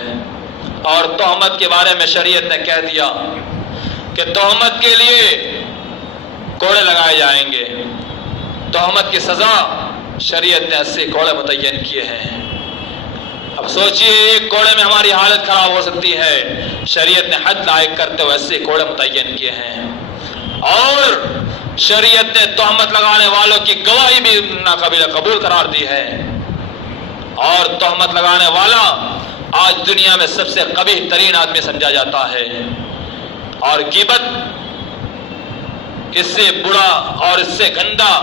اور تہمت کے بارے میں شریعت نے کہہ دیا کہ تہمت کے لیے کوڑے لگائے جائیں گے، تہمت کی سزا شریعت نے 80 کوڑے متعین کیے ہیں۔ اب سوچئے ایک کوڑے میں ہماری حالت خراب ہو سکتی ہے، شریعت نے حد لائق کرتے ہوئے 80 کوڑے متعین کیے ہیں۔ اور شریعت نے تہمت لگانے والوں کی گواہی بھی ناقابل قبول قرار دی ہے۔ اور تہمت لگانے والا آج دنیا میں سب سے قبیح ترین آدمی سمجھا جاتا ہے، اور غیبت اس سے برا اور اس سے گندا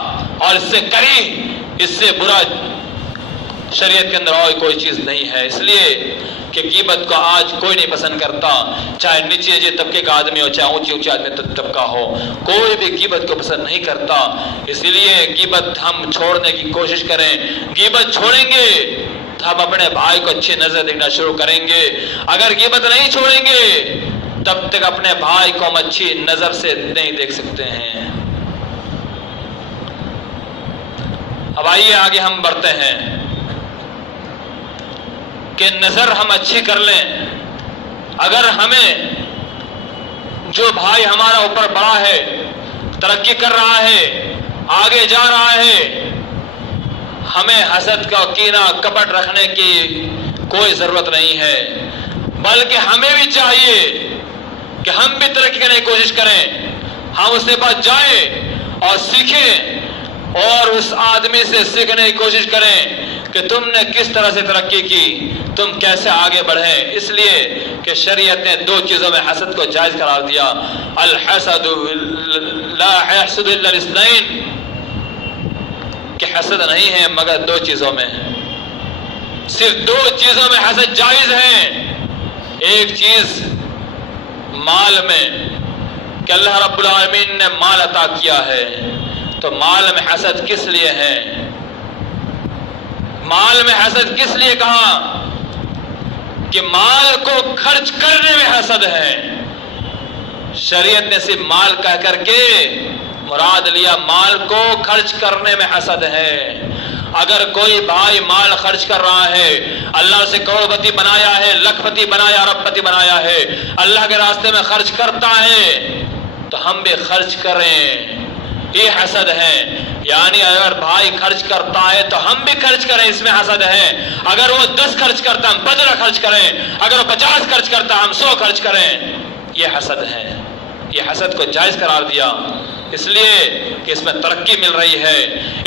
اور اس سے کریہ، اس سے برا شریعت کے اندر اور کوئی چیز نہیں ہے۔ اس لیے کہ غیبت کو آج کوئی نہیں پسند کرتا، چاہے نیچے طبقے کا آدمی ہو چاہے اونچے آدمی طبقہ ہو، کوئی بھی غیبت کو پسند نہیں کرتا۔ اس لیے غیبت ہم چھوڑنے کی کوشش کریں۔ غیبت چھوڑیں گے تو ہم اپنے بھائی کو اچھی نظر دیکھنا شروع کریں گے، اگر غیبت نہیں چھوڑیں گے تب تک اپنے بھائی کو ہم اچھی نظر سے نہیں دیکھ سکتے ہیں۔ اب آئیے آگے ہم بڑھتے ہیں کہ نظر ہم اچھی کر لیں۔ اگر ہمیں جو بھائی ہمارا اوپر بڑا ہے، ترقی کر رہا ہے، آگے جا رہا ہے، ہمیں حسد کا کینہ کپٹ رکھنے کی کوئی ضرورت نہیں ہے، بلکہ ہمیں بھی چاہیے کہ ہم بھی ترقی کرنے کی کوشش کریں، ہم اس کے پاس جائیں اور سیکھیں، اور اس آدمی سے سیکھنے کی کوشش کریں کہ تم نے کس طرح سے ترقی کی، تم کیسے آگے بڑھے۔ اس لیے کہ شریعت نے 2 چیزوں میں حسد کو جائز قرار دیا، الحسد لا يحسد الا الاثنين، کہ حسد نہیں ہے مگر 2 چیزوں میں، صرف 2 چیزوں میں حسد جائز ہے۔ ایک چیز مال میں، کہ اللہ رب العالمین نے مال عطا کیا ہے، تو مال میں حسد کس لیے ہے؟ مال میں حسد کس لیے کہا؟ کہ مال کو خرچ کرنے میں حسد ہے۔ شریعت نے صرف مال کہہ کر کے مراد لیا مال کو خرچ کرنے میں حسد ہے۔ اگر کوئی بھائی مال خرچ کر رہا ہے، اللہ سے کروڑپتی بنایا ہے، لکھ پتی بنایا، ارب پتی بنایا ہے، اللہ کے راستے میں خرچ کرتا ہے تو ہم بھی خرچ کریں، یہ حسد ہے۔ یعنی اگر بھائی خرچ کرتا ہے تو ہم بھی خرچ کریں، اس میں حسد ہے۔ اگر وہ 10 خرچ کرتا ہم 15 خرچ کریں، اگر وہ 50 خرچ کرتا ہم 100 خرچ کریں، یہ حسد ہے۔ یہ حسد کو جائز قرار دیا اس لیے کہ اس میں ترقی مل رہی ہے،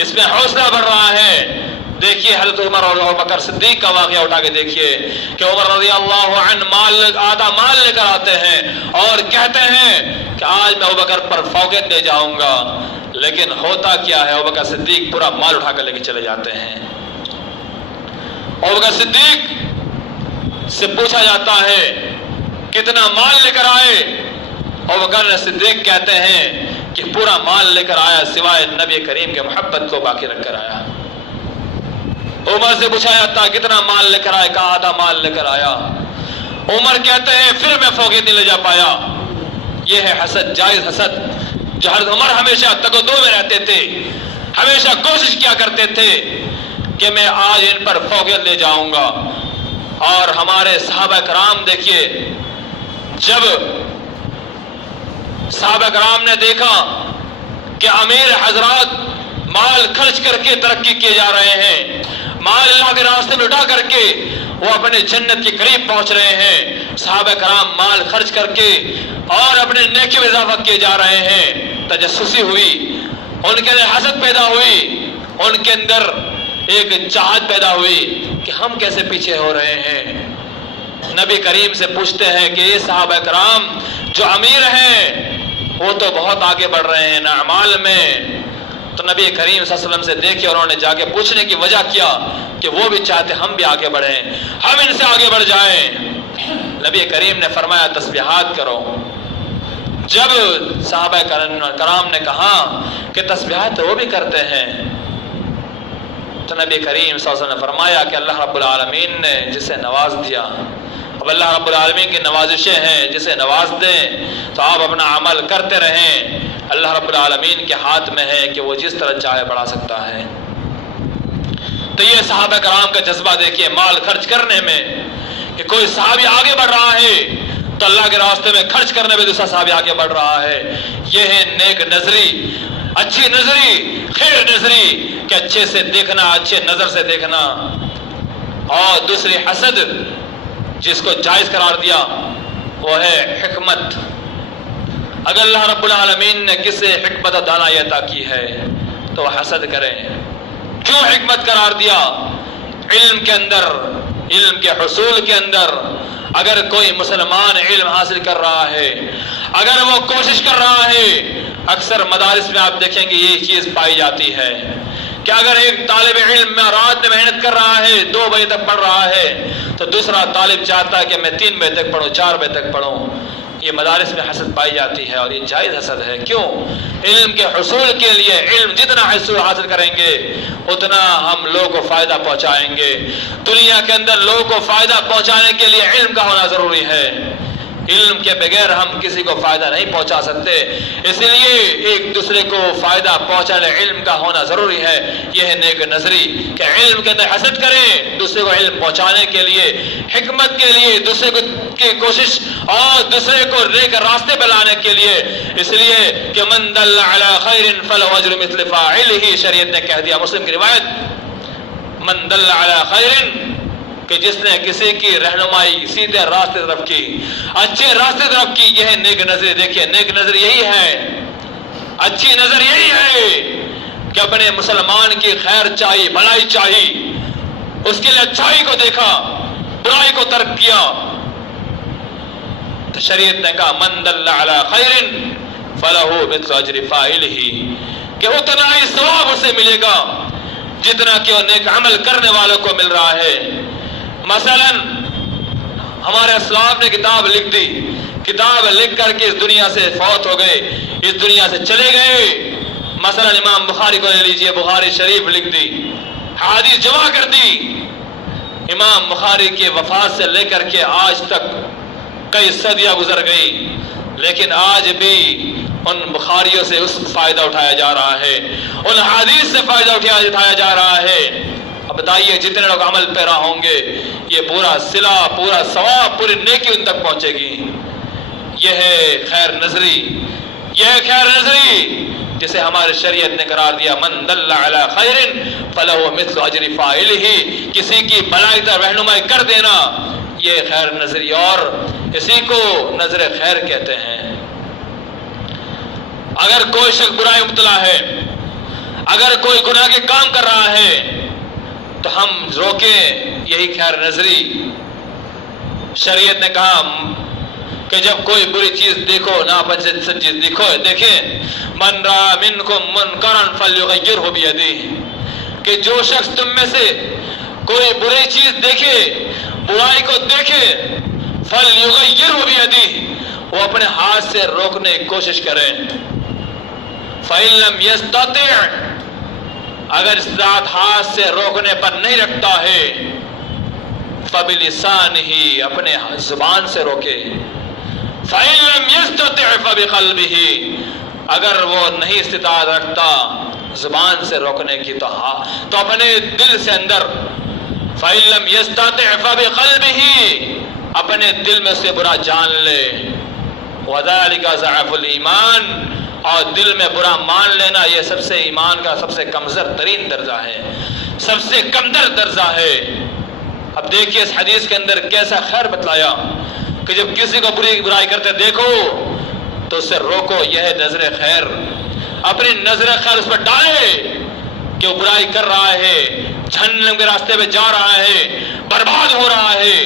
اس میں حوصلہ بڑھ رہا ہے۔ دیکھیے حضرت عمر اور ابوبکر صدیق کا واقعہ اٹھا کے دیکھیے کہ عمر رضی اللہ عنہ آدھا مال لے کر آتے ہیں اور کہتے ہیں کہ آج میں ابوبکر پر فوقیت دے جاؤں گا، لیکن ہوتا کیا ہے ابوبکر صدیق پورا مال اٹھا کر لے کے چلے جاتے ہیں۔ ابوبکر صدیق سے پوچھا جاتا ہے کتنا مال لے کر آئے؟ ابوبکر صدیق کہتے ہیں کہ پورا مال لے کر آیا سوائے نبی کریم کے محبت کو باقی رکھ کر آیا۔ عمر سے پوچھا جاتا کتنا مال لے کر آئے؟ کہا آدھا مال لے کر آیا۔ عمر کہتے ہیں پھر میں فوقیت نہیں لے جا پایا۔ یہ ہے حسد، جائز حسد، جو حضرت عمر ہمیشہ تگ-و-دو میں رہتے تھے، ہمیشہ کوشش کیا کرتے تھے کہ میں آج ان پر فوقیت لے جاؤں گا۔ اور ہمارے صحابہ کرام دیکھیے، جب صحابہ کرام نے دیکھا کہ امیر حضرات مال خرچ کر کے ترقی کیے جا رہے ہیں، مال اللہ کے راستے میں اٹھا کر کے وہ اپنے جنت کے قریب پہنچ رہے ہیں، صحابہ کرام مال خرچ کر کے اور اپنے نیکی میں اضافہ کیے جا رہے ہیں، تجسسی ہوئی، ان کے اندر حسد پیدا ہوئی، ان کے اندر ایک چاہت پیدا ہوئی کہ ہم کیسے پیچھے ہو رہے ہیں۔ نبی کریم سے پوچھتے ہیں کہ یہ صحابہ کرام جو امیر ہیں وہ تو بہت آگے بڑھ رہے ہیں نا اعمال میں، تو نبی کریم صلی اللہ علیہ وسلم سے دیکھے اور انہوں نے جا کے پوچھنے کی وجہ کیا کہ وہ بھی چاہتے ہم بھی آگے بڑھیں، ہم ان سے آگے بڑھ جائیں۔ نبی کریم نے فرمایا تسبیحات کرو۔ جب صحابہ کرام نے کہا کہ تسبیحات وہ بھی کرتے ہیں، تو نبی کریم صلی اللہ علیہ وسلم نے فرمایا کہ اللہ رب العالمین نے جسے نواز دیا، اب اللہ رب العالمین کی نوازشیں ہیں، جسے نواز دیں تو آپ اپنا عمل کرتے رہیں، اللہ رب العالمین کے ہاتھ میں ہے کہ وہ جس طرح چاہے بڑھا سکتا ہے۔ تو یہ صحابہ کرام کا جذبہ دیکھیے مال خرچ کرنے میں، کہ کوئی صحابی آگے بڑھ رہا ہے تو اللہ کے راستے میں خرچ کرنے میں دوسرا صحابی آگے بڑھ رہا ہے۔ یہ ہے نیک نظری، اچھی نظری، خیر نظری، کہ اچھے سے دیکھنا، اچھے نظر سے دیکھنا۔ اور دوسری حسد جس کو جائز قرار دیا وہ ہے حکمت۔ اگر اللہ رب العالمین نے کسی حکمت و دانائی عطا کی ہے تو وہ حسد کریں۔ کیوں حکمت قرار دیا؟ علم کے اندر، علم کے حصول کے اندر اگر کوئی مسلمان علم حاصل کر رہا ہے، اگر وہ کوشش کر رہا ہے، اکثر مدارس میں آپ دیکھیں گے یہ چیز پائی جاتی ہے کہ اگر ایک طالب علم میں رات میں محنت کر رہا ہے، 2 بجے تک پڑھ رہا ہے، تو دوسرا طالب چاہتا ہے کہ میں 3 بجے تک پڑھوں، 4 بجے تک پڑھوں۔ یہ مدارس میں حسد پائی جاتی ہے اور یہ جائز حسد ہے۔ کیوں؟ علم کے حصول کے لیے علم جتنا حاصل کریں گے اتنا ہم لوگوں کو فائدہ پہنچائیں گے۔ دنیا کے اندر لوگوں کو فائدہ پہنچانے کے لیے علم کا ہونا ضروری ہے۔ علم کے بغیر ہم کسی کو فائدہ نہیں پہنچا سکتے، اس لیے ایک دوسرے کو فائدہ پہنچانے علم کا ہونا ضروری ہے۔ یہ ہے نیک نظری کہ علم کے اندر حسد کریں، دوسرے کو علم پہنچانے کے لیے، حکمت کے لیے، دوسرے کو کی کوشش اور دوسرے کو نیک راستے پہ لانے کے لیے۔ اس لیے کہ من دل علی خیر فلہ اجر مثل فاعلہ، شریعت نے کہہ دیا، مسلم کی روایت، من دل علی خیر، کہ جس نے کسی کی رہنمائی سیدھے راستے طرف کی، اچھے راستے طرف کی، یہ ہے نیک نظر۔ دیکھیے نیک نظر یہی ہے، اچھی نظر یہی ہے کہ اپنے مسلمان کی خیر چاہی، بھلائی چاہی، اس کے لیے اچھائی کو دیکھا، برائی کو ترک کیا۔ تو شریعت نے کہا من دل علی خیر فلہ مثل اجر فاعلہ، کہ اتنا ہی ثواب اسے ملے گا جتنا کہ وہ نیک عمل کرنے والوں کو مل رہا ہے۔ مثلا ہمارے اسلاف نے کتاب لکھ دی، کتاب لکھ کر کے اس دنیا سے فوت ہو گئے، اس دنیا سے چلے گئے۔ مثلا امام بخاری کو لے لیجئے، بخاری شریف لکھ دی، حدیث جمع کر دی۔ امام بخاری کی وفات سے لے کر کے آج تک کئی صدیاں گزر گئی، لیکن آج بھی ان بخاریوں سے اس فائدہ اٹھایا جا رہا ہے، ان حدیث سے فائدہ اٹھایا جا رہا ہے۔ اب بتائیے جتنے لوگ عمل پیرا ہوں گے یہ پورا صلہ، پورا ثواب، پوری نیکی ان تک پہنچے گی۔ یہ ہے خیر نظری، یہ ہے خیر نظری جسے ہمارے شریعت نے قرار دیا من دل علی خیر فلہ مثل اجر فاعلہ، کسی کی بھلائی طرف رہنمائی کر دینا، یہ خیر نظری، اور اسی کو نظر خیر کہتے ہیں۔ اگر کوئی شخص برائی مبتلا ہے، اگر کوئی گناہ کے کام کر رہا ہے تو ہم روکیں، یہی خیر نظری۔ شریعت نے کہا کہ جب کوئی بری چیز دیکھو، ناپسند چیز دیکھیں، من رأى منکم منکرا فلیغیرہ بیدہ، کہ جو شخص تم میں سے کوئی بری چیز دیکھے، برائی کو دیکھے، فلیغیرہ بیدہ، وہ اپنے ہاتھ سے روکنے کی کوشش کریں۔ فإن لم يستطع، اگر استطاعت ہاتھ سے روکنے پر نہیں رکھتا ہے، فبلسانہ، اپنے زبان سے روکے۔ فإن لم يستطع فبقلبہ، اگر وہ نہیں استطاعت رکھتا زبان سے روکنے کی تو اپنے دل سے اندر، فإن لم يستطع فبقلبہ، اپنے دل میں سے برا جان لے۔ وذلك ضعف الایمان، اور دل میں برا مان لینا یہ سب سے ایمان کا سب سے کمزور ترین درجہ ہے، سب سے کمتر درجہ ہے۔ اب دیکھیے اس حدیث کے اندر کیسا خیر بتلایا کہ جب کسی کو برائی کرتے دیکھو تو اسے روکو، یہ ہے نظر خیر۔ اپنی نظر خیر اس پر ڈالے کہ وہ برائی کر رہا ہے، جہنم کے راستے پہ جا رہا ہے، برباد ہو رہا ہے،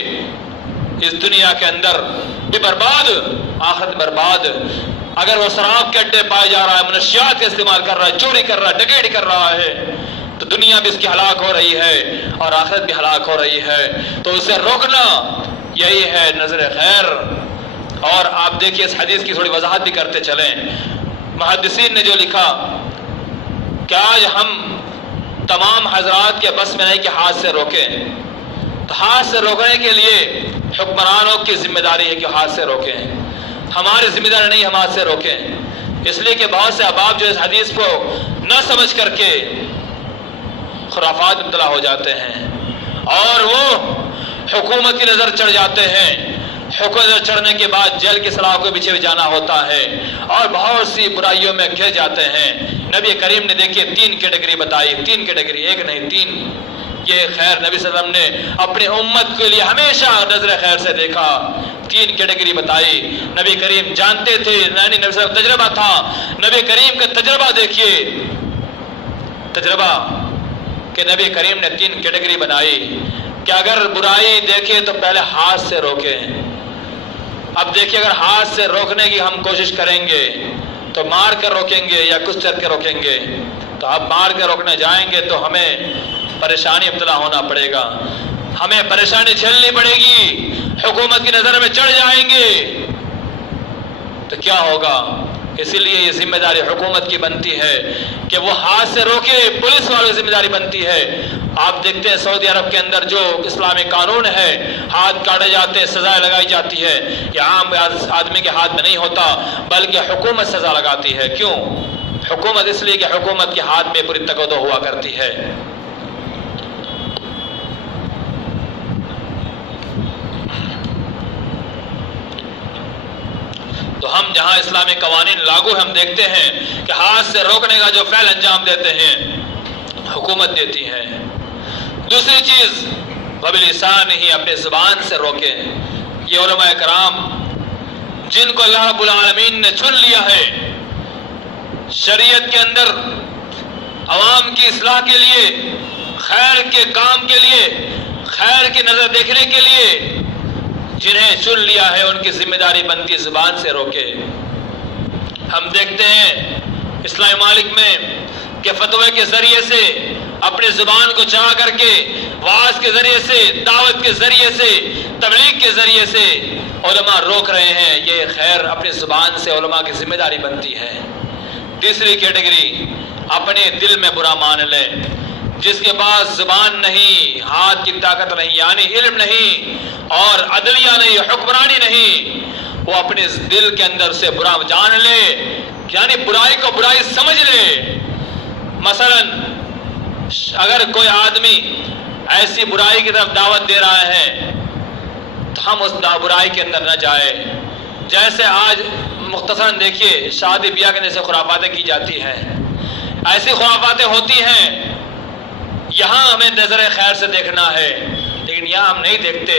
اس دنیا کے اندر بھی برباد، آخرت برباد۔ اگر وہ شراب کے اڈے پائے جا رہا ہے، منشیات کا استعمال کر رہا ہے، چوری کر رہا ہے، ڈکیتی کر رہا ہے، تو دنیا بھی اس کی ہلاک ہو رہی ہے اور آخرت بھی ہلاک ہو رہی ہے۔ تو اسے روکنا یہی ہے نظر خیر۔ اور آپ دیکھیے اس حدیث کی تھوڑی وضاحت بھی کرتے چلیں۔ محدثین نے جو لکھا کہ آج ہم تمام حضرات کے بس میں نہیں کہ ہاتھ سے روکیں. تو ہاتھ سے روکنے کے لیے حکمرانوں کی ذمہ داری ہے کہ ہاتھ سے روکیں. ہماری ذمہ داری نہیں ہم ہاتھ سے روکیں. اس لیے کہ بہت سے احباب جو اس حدیث کو نہ سمجھ کر کے خرافات میں مبتلا ہو جاتے ہیں اور وہ حکومت کی نظر چڑھ جاتے ہیں. حکومت چڑھنے کے بعد جیل کی سلاخوں کے پیچھے بھی جانا ہوتا ہے اور بہت سی برائیوں میں گھر جاتے ہیں. نبی کریم نے دیکھیے 3 کیٹیگری بتائی, 3 کیٹیگری, ایک نہیں 3. یہ خیر نبی صلی اللہ علیہ وسلم نے اپنی امت کے لیے ہمیشہ نظر خیر سے دیکھا. 3 کیٹیگری بتائی. نبی کریم جانتے تھے, نبی صلی اللہ علیہ وسلم تجربہ تھا. نبی کریم کا تجربہ دیکھیے, تجربہ کہ نبی کریم نے 3 کیٹیگری بنائی کہ اگر برائی دیکھے تو پہلے ہاتھ سے روکیں. اب دیکھیے اگر ہاتھ سے روکنے کی ہم کوشش کریں گے تو مار کر روکیں گے یا کچھ کر کے روکیں گے. تو اب مار کے روکنے جائیں گے تو ہمیں پریشانی مبتلا ہونا پڑے گا, ہمیں پریشانی جھیلنی پڑے گی, حکومت کی نظر میں چڑھ جائیں گے تو کیا ہوگا. اسی لیے یہ ذمہ داری حکومت کی بنتی ہے کہ وہ ہاتھ سے روکے. پولیس والوں کی ذمہ داری بنتی ہے. آپ دیکھتے ہیں سعودی عرب کے اندر جو اسلامی قانون ہے, ہاتھ کاٹے جاتے ہیں, سزا لگائی جاتی ہے. یہ عام آدمی کے ہاتھ میں نہیں ہوتا بلکہ حکومت سزا لگاتی ہے. کیوں حکومت؟ اس لیے کہ حکومت کے ہاتھ میں پوری تقویت ہوا کرتی ہے. تو ہم جہاں اسلامی قوانین لاگو ہم دیکھتے ہیں کہ ہاتھ سے روکنے کا جو فعل انجام دیتے ہیں حکومت دیتی ہے. دوسری چیز وباللسان ہی, اپنے زبان سے روکیں. یہ علماء کرام جن کو اللہ رب العالمین نے چن لیا ہے شریعت کے اندر عوام کی اصلاح کے لیے, خیر کے کام کے لیے, خیر کی نظر دیکھنے کے لیے جنہیں چن لیا ہے ان کی ذمہ داری بنتی زبان سے روکے. ہم دیکھتے ہیں اسلامی ممالک میں کہ فتوے کے ذریعے سے, اپنے زبان کو چڑھا کر کے, وعظ کے ذریعے سے, دعوت کے ذریعے سے, تبلیغ کے ذریعے سے علماء روک رہے ہیں. یہ خیر اپنی زبان سے علماء کی ذمہ داری بنتی ہے. تیسری کیٹیگری اپنے دل میں برا مان لے. جس کے پاس زبان نہیں, ہاتھ کی طاقت نہیں, یعنی علم نہیں اور عدلیہ نہیں, حکمرانی نہیں, وہ اپنے دل کے اندر سے برا جان لے, یعنی برائی کو برائی سمجھ لے. مثلا اگر کوئی آدمی ایسی برائی کی طرف دعوت دے رہا ہے تو ہم اس برائی کے اندر نہ جائے. جیسے آج مختصراً دیکھیے شادی بیاہ کے جیسے خرافاتیں کی جاتی ہیں, ایسی خرافاتیں ہوتی ہیں. یہاں ہمیں نظر خیر سے دیکھنا ہے لیکن یہاں ہم نہیں دیکھتے.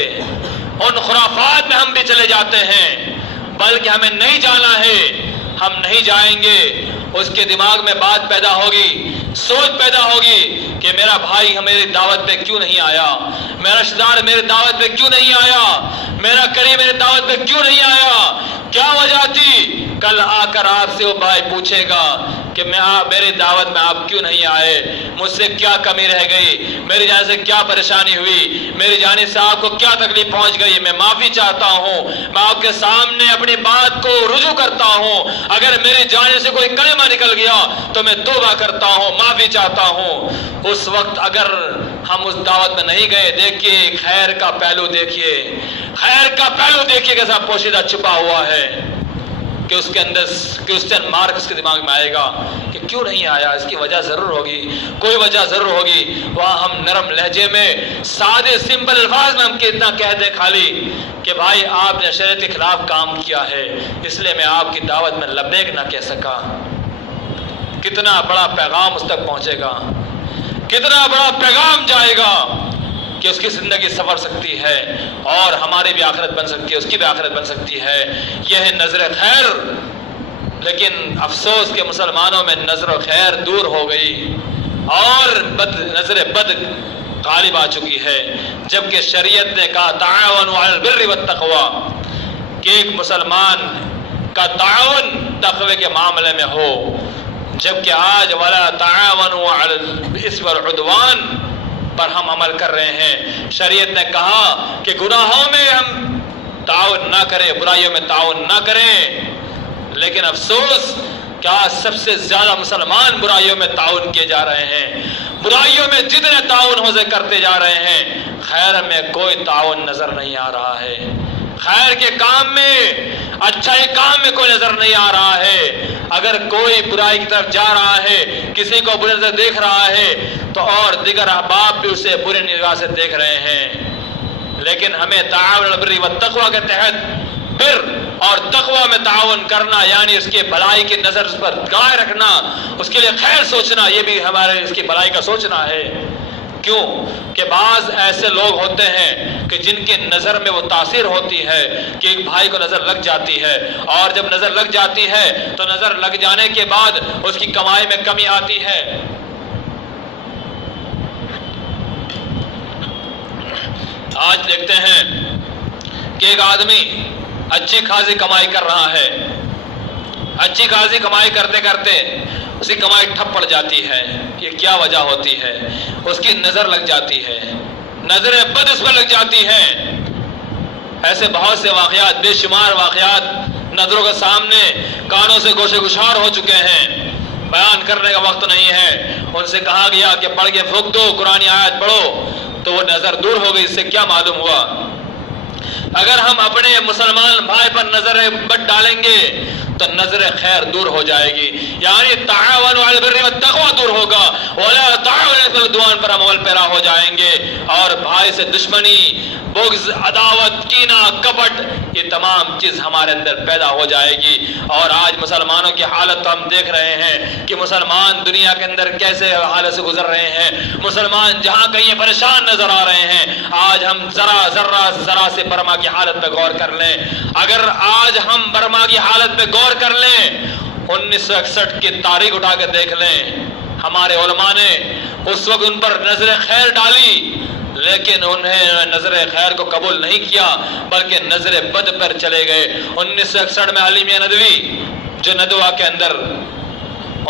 ان خرافات میں ہم بھی چلے جاتے ہیں بلکہ ہمیں نہیں جانا ہے. ہم نہیں جائیں گے, اس کے دماغ میں بات پیدا ہوگی, سوچ پیدا ہوگی کہ میرا بھائی میری دعوت پہ کیوں نہیں آیا, میرا رشتہ دار میری دعوت پہ کیوں نہیں آیا, میرا قریب میری دعوت پہ کیوں نہیں آیا, کیا وجہ تھی. کل آ کر آپ سے وہ بھائی پوچھے گا کہ میری دعوت میں آپ کیوں نہیں آئے, مجھ سے کیا کمی رہ گئی, میری جانب سے کیا پریشانی ہوئی, میری جانب سے آپ کو کیا تکلیف پہنچ گئی. میں معافی چاہتا ہوں, میں آپ کے سامنے اپنی بات کو رجوع کرتا ہوں. اگر میری جانب سے کوئی کلمہ نکل گیا تو میں توبہ کرتا ہوں, معافی چاہتا ہوں. اس وقت اگر ہم اس دعوت میں نہیں گئے, دیکھیے خیر کا پہلو دیکھیے, خیر کا پہلو دیکھیے کیسا پوشیدہ چھپا ہوا ہے کہ اس کے اندر کرسچن مارکس کے دماغ میں آئے گا کہ کیوں نہیں آیا, اس کی وجہ ضرور ہوگی, کوئی وجہ ضرور ہوگی. وہاں ہم نرم لہجے میں, سادے سمپل الفاظ میں ہم اتنا کہہ دیں خالی کہ بھائی آپ نے شریعت کے خلاف کام کیا ہے اس لیے میں آپ کی دعوت میں لبیک نہ کہہ سکا. کتنا بڑا پیغام اس تک پہنچے گا, کتنا بڑا پیغام جائے گا کہ اس کی زندگی سنور سکتی ہے اور ہماری بھی آخرت بن سکتی ہے, اس کی بھی آخرت بن سکتی ہے. یہ ہے نظر خیر. لیکن افسوس کہ مسلمانوں میں نظر خیر دور ہو گئی اور نظر بد غالب آ چکی ہے. جبکہ شریعت نے کہا تعاونوا علی البر والتقوی, کہ ایک مسلمان کا تعاون تقوی کے معاملے میں ہو, جبکہ آج ولا تعاونوا علی الاثم والعدوان پر ہم عمل کر رہے ہیں. شریعت نے کہا کہ گناہوں میں ہم تعاون نہ کریں, برائیوں میں تعاون نہ کریں, لیکن افسوس کہ آج سب سے زیادہ مسلمان برائیوں میں تعاون کیے جا رہے ہیں، برائیوں میں جتنے تعاون ہوتے کرتے جا رہے ہیں، خیر میں کوئی تعاون نظر نہیں آ رہا ہے، خیر کے کام میں، اچھائی کام میں کوئی نظر نہیں آ رہا ہے۔ اگر کوئی برائی کی طرف جا رہا ہے، کسی کو برے نظر دیکھ رہا ہے، تو اور دیگر احباب بھی اسے برے نگاہ سے دیکھ رہے ہیں۔ لیکن ہمیں تعاون البر والتقوی کے تحت بر اور تقوی میں تعاون کرنا، یعنی اس کے بھلائی کی نظر اس پر گائے رکھنا، اس کے لیے خیر سوچنا، یہ بھی ہمارے اس کی بھلائی کا سوچنا ہے۔ کیوں کہ بعض ایسے لوگ ہوتے ہیں کہ جن کی نظر میں وہ تاثیر ہوتی ہے کہ ایک بھائی کو نظر لگ جاتی ہے، اور جب نظر لگ جاتی ہے تو نظر لگ جانے کے بعد اس کی کمائی میں کمی آتی ہے۔ آج دیکھتے ہیں کہ ایک آدمی اچھی خاصی کمائی کر رہا ہے، اچھی خاصی کمائی کرتے کرتے اس کی کمائی ٹھپ پڑ جاتی ہے۔ یہ کیا وجہ ہوتی ہے؟ اس کی نظر لگ جاتی ہے، نظر بد اس پر لگ جاتی ہے۔ ایسے بہت سے واقعات، بے شمار واقعات نظروں کے سامنے کانوں سے گوشے گشار ہو چکے ہیں، بیان کرنے کا وقت نہیں ہے۔ ان سے کہا گیا کہ پڑھ کے پھونک دو، قرآن آیت پڑھو، تو وہ نظر دور ہو گئی۔ اس سے کیا معلوم ہوا؟ اگر ہم اپنے مسلمان بھائی پر نظر بد ڈالیں گے تو نظر خیر دور ہو جائے گی، یعنی تعاونوا علی البر والتقوی دور ہوگا، ولا تعاونوا علی العدوان پر عمل پیرا ہو جائیں گے، اور بھائی سے دشمنی، بغض، عداوت، کینہ، کپٹ، یہ تمام چیز ہمارے اندر پیدا ہو جائے گی۔ اور آج مسلمانوں کی حالت تو ہم دیکھ رہے ہیں کہ مسلمان دنیا کے اندر کیسے حالت سے گزر رہے ہیں، مسلمان جہاں کہیں پریشان نظر آ رہے ہیں۔ آج ہم ذرا سے برما کی حالت پہ غور کر لیں، اگر آج ہم برما کی حالت پہ غور کر لیں، 1961 کی تاریخ اٹھا کے دیکھ لیں، ہمارے علماء نے اس وقت ان پر نظر خیر ڈالی، لیکن انہیں نظر خیر کو قبول نہیں کیا بلکہ نظر بد پر چلے گئے۔ 1961 میں علی میاں ندوی جو ندوہ کے اندر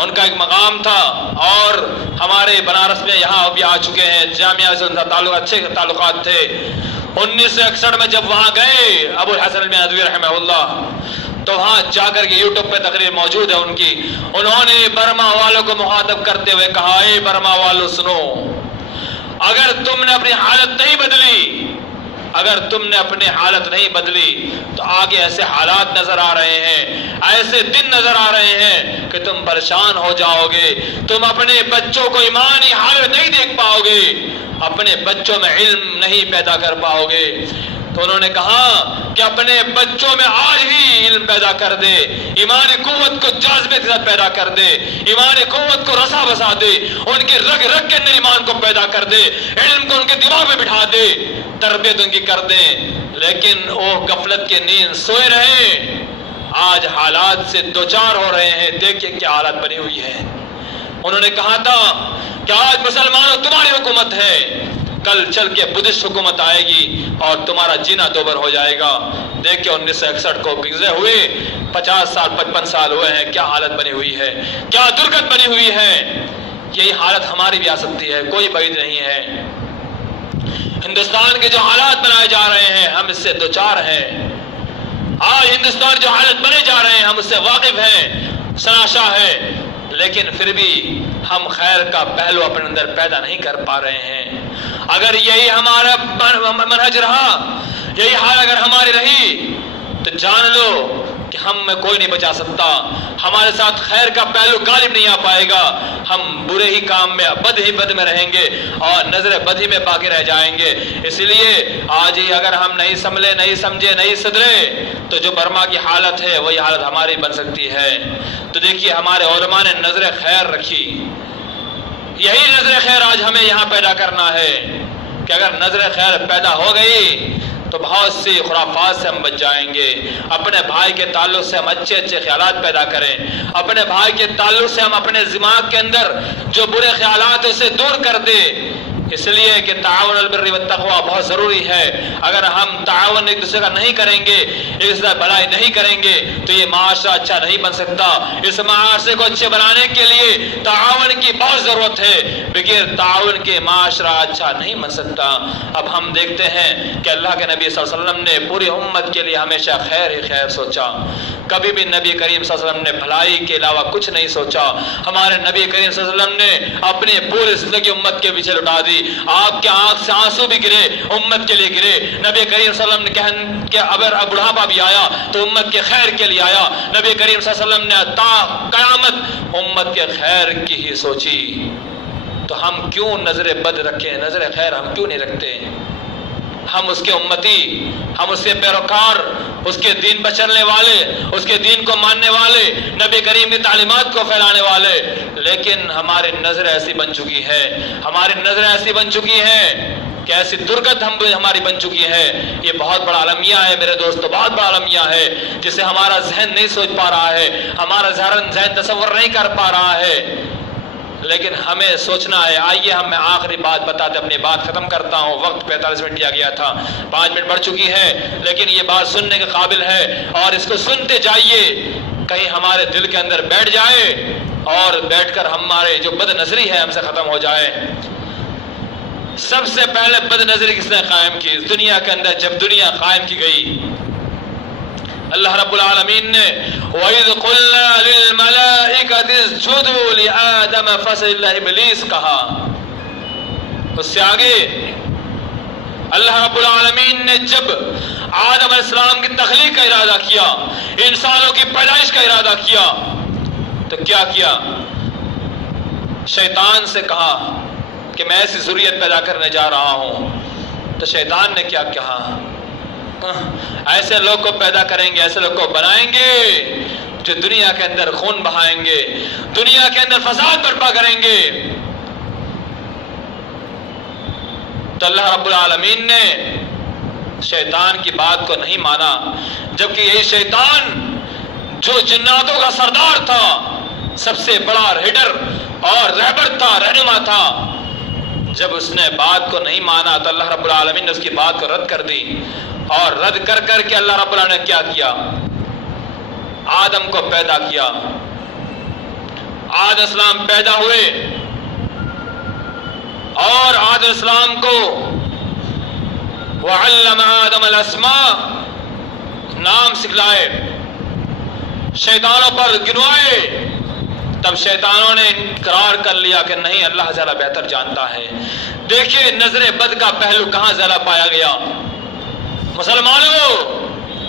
ان کا ایک مقام تھا، اور ہمارے بنارس میں یہاں بھی آ چکے ہیں، جامعہ سے ان کا اچھے تعلقات تھے۔ 1961 میں جب وہاں گئے ابو الحسن میاں ندوی رحمہ اللہ، تو وہاں جا کر کے یوٹیوب پہ تقریر موجود ہے ان کی، انہوں نے برما والوں کو مخاطب کرتے ہوئے کہا، اے برما والوں سنو، اگر تم نے اپنی حالت نہیں بدلی، اگر تم نے اپنی حالت نہیں بدلی تو آگے ایسے حالات نظر آ رہے ہیں، ایسے دن نظر آ رہے ہیں کہ تم پریشان ہو جاؤ گے، تم اپنے بچوں کو ایمانی حالت نہیں دیکھ پاؤ گے، اپنے بچوں میں علم نہیں پیدا کر پاؤ گے۔ تو انہوں نے کہا کہ اپنے بچوں میں آج ہی علم پیدا کر دے، ایمانی قوت کو جاذبے کے ساتھ پیدا کر دے، ایمانی قوت کو رسا بسا دے، ان کے رگ رگ کے اندر ایمان کو پیدا کر دے، علم کو ان کے دماغ میں بٹھا دے، تربیت ان کی کر دے۔ لیکن وہ غفلت کی نیند سوئے رہے، آج حالات سے دوچار ہو رہے ہیں۔ دیکھیں کیا حالت بنی ہوئی ہے۔ انہوں نے کہا تھا کہ آج مسلمانوں تمہاری حکومت ہے، کل چل کے بدھسٹ حکومت آئے گی اور تمہارا جینا دوبر ہو جائے گا۔ دیکھیں 1961 کو گزرے ہوئے 50 سال 55 سال ہوئے ہیں، کیا حالت بنی ہوئی ہے، کیا درگت بنی ہوئی ہے۔ یہی حالت ہماری بھی آ سکتی ہے، کوئی بعید نہیں ہے۔ ہندوستان کے جو حالات بنائے جا رہے ہیں ہم اس سے دوچار ہیں، آج ہندوستان جو حالت بنے جا رہے ہیں ہم اس سے واقف ہیں، شناسا ہے، لیکن پھر بھی ہم خیر کا پہلو اپنے اندر پیدا نہیں کر پا رہے ہیں۔ اگر یہی ہمارا منہج رہا، یہی حال اگر ہماری رہی، تو جان لو کہ ہم میں کوئی نہیں بچا سکتا، ہمارے ساتھ خیر کا پہلو غالب نہیں آ پائے گا، ہم برے ہی کام میں بد میں رہیں گے اور نظر بد ہی میں باقی رہ جائیں گے۔ اس لیے آج ہی اگر ہم نہیں سنبھلے، نہیں سمجھے، نہیں سدھرے تو جو برما کی حالت ہے وہی حالت ہماری بن سکتی ہے۔ تو دیکھیے ہمارے علماء نے نظر خیر رکھی، یہی نظر خیر آج ہمیں یہاں پیدا کرنا ہے کہ اگر نظر خیر پیدا ہو گئی تو بہت سی خرافات سے ہم بچ جائیں گے۔ اپنے بھائی کے تعلق سے ہم اچھے اچھے خیالات پیدا کریں، اپنے بھائی کے تعلق سے ہم اپنے دماغ کے اندر جو برے خیالات اسے دور کر دے، اس لیے کہ تعاون البر والتقوی بہت ضروری ہے۔ اگر ہم تعاون ایک دوسرے کا نہیں کریں گے، ایک دوسرے کی بھلائی نہیں کریں گے تو یہ معاشرہ اچھا نہیں بن سکتا۔ اس معاشرے کو اچھے بنانے کے لیے تعاون کی بہت ضرورت ہے، بغیر تعاون کے معاشرہ اچھا نہیں بن سکتا۔ اب ہم دیکھتے ہیں کہ اللہ کے نبی صلی اللہ علیہ وسلم نے پوری امت کے لیے ہمیشہ خیر ہی خیر سوچا، کبھی بھی نبی کریم صلی اللہ علیہ وسلم نے بھلائی کے علاوہ کچھ نہیں سوچا۔ ہمارے نبی کریم صلی اللہ علیہ وسلم نے اپنی پوری زندگی امت کے پیچھے لٹا دی۔ آپ کے آنکھ سے آنسو بھی گرے، امت کے لیے گرے۔ نبی کریم صلی اللہ علیہ وسلم نے کہ اگر بڑھاپا بھی آیا تو امت کے خیر کے لیے آیا۔ نبی کریم صلی اللہ علیہ وسلم نے تا قیامت امت کے خیر کی ہی سوچی۔ تو ہم کیوں نظر بد رکھیں، نظر خیر ہم کیوں نہیں رکھتے؟ ہم اس کے امتی، ہم اس کے پیروکار، اس کے دین پر چلنے والے، اس کے دین کو ماننے والے، نبی کریم کی تعلیمات کو پھیلانے والے، لیکن ہماری نظر ایسی بن چکی ہے، ہماری نظر ایسی بن چکی ہے کہ ایسی درگت ہماری بن چکی ہے۔ یہ بہت بڑا المیہ ہے میرے دوستو، بہت بڑا المیہ ہے جسے ہمارا ذہن نہیں سوچ پا رہا ہے، ہمارا ذہن تصور نہیں کر پا رہا ہے، لیکن ہمیں سوچنا ہے۔ آئیے میں آخری بات بتاتے اپنی بات ختم کرتا ہوں۔ وقت 45 منٹ دیا گیا تھا، 5 منٹ بڑھ چکی ہے، لیکن یہ بات سننے کے قابل ہے اور اس کو سنتے جائیے، کہیں ہمارے دل کے اندر بیٹھ جائے اور بیٹھ کر ہمارے جو بد نظری ہے ہم سے ختم ہو جائے۔ سب سے پہلے بد نظری کس نے قائم کی اس دنیا کے اندر؟ جب دنیا قائم کی گئی، اللہ رب العالمین نے وَإِذْ قُلْنَا لِلْمَلَائِكَةِ اسْجُدُوا لِآدَمَ فَسَجَدَ إِبْلِيسَ کہا۔ اس سے آگے اللہ رب العالمین نے جب آدم علیہ السلام کی تخلیق کا ارادہ کیا، انسانوں کی پیدائش کا ارادہ کیا، تو کیا کیا؟ شیطان سے کہا کہ میں ایسی ذریت پیدا کرنے جا رہا ہوں۔ تو شیطان نے کیا کہا؟ ایسے لوگ کو پیدا کریں گے، ایسے لوگ کو بنائیں گے جو دنیا کے اندر خون بہائیں گے، دنیا کے اندر فساد برپا کریں گے۔ تو اللہ رب العالمین نے شیطان کی بات کو نہیں مانا، جبکہ یہی شیطان جو جناتوں کا سردار تھا، سب سے بڑا ریڈر اور رہبر تھا، رہنما تھا، جب اس نے بات کو نہیں مانا تو اللہ رب العالمین نے اس کی بات کو رد کر دی، اور رد کر کر کے اللہ رب العالمین نے کیا کیا؟ آدم کو پیدا کیا۔ آدم السلام پیدا ہوئے اور آدم السلام کو وَعَلَّمَ آدَمَ الْأَسْمَاءَ نام سکھلائے، شیطانوں پر گنوائے۔ تب شیطانوں نے اقرار کر لیا کہ نہیں، اللہ زیادہ بہتر جانتا ہے۔ دیکھیے نظر بد کا پہلو کہاں زیادہ پایا گیا۔ مسلمانوں،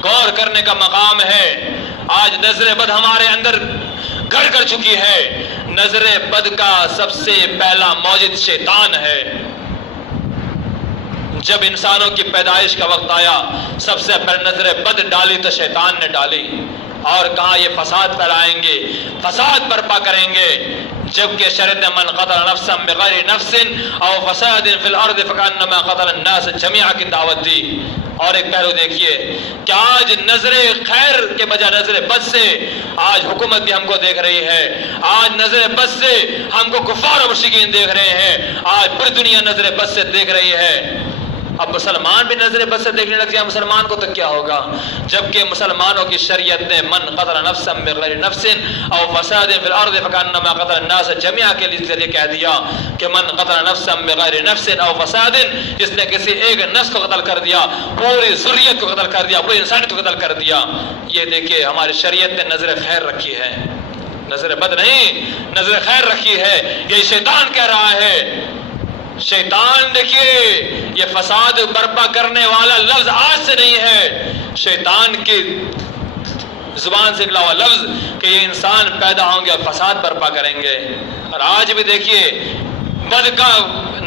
غور کرنے کا مقام ہے۔ آج نظر بد ہمارے اندر گھر کر چکی ہے۔ نظر بد کا سب سے پہلا موجد شیطان ہے۔ جب انسانوں کی پیدائش کا وقت آیا، سب سے پہلے نظر بد ڈالی تو شیطان نے ڈالی، اور کہا یہ فساد پھیلائیں گے، فساد برپا کریں گے۔ جبکہ شریعت نے من قتل نفسا بغیر نفس او فساد فی الارض فکانما قتل الناس جميعا کی دعوت دی۔ اور ایک پہلو دیکھیے کہ آج نظر خیر کے بجائے نظر بد سے آج حکومت بھی ہم کو دیکھ رہی ہے، آج نظر بد سے ہم کو کفار و مشرکین دیکھ رہے ہیں، آج پوری دنیا نظر بد سے دیکھ رہی ہے۔ اب مسلمان بھی نظر بد سے دیکھنے لگ جائے مسلمان کو تو کیا ہوگا؟ جبکہ مسلمانوں کی شریعت نے من قتل نفسا بغیر نفس او فساد فی الارض فکانما قتل الناس جميعا کے لیے کہہ دیا کہ من قتل نفسا بغیر نفس او فساد، جس نے کسی ایک نفس کو قتل کر دیا، پوری ذریت کو قتل کر دیا، پوری انسانیت کو قتل کر دیا۔ یہ دیکھیے ہماری شریعت نے نظر خیر رکھی ہے، نظر بد نہیں، نظر خیر رکھی ہے۔ یہ شیطان کہہ رہا ہے، شیطان دیکھیے یہ فساد برپا کرنے والا لفظ آج سے نہیں ہے، شیطان کی زبان سے نکلا ہوا لفظ کہ یہ انسان پیدا ہوں گے اور فساد برپا کریں گے۔ اور آج بھی دیکھیے بد کا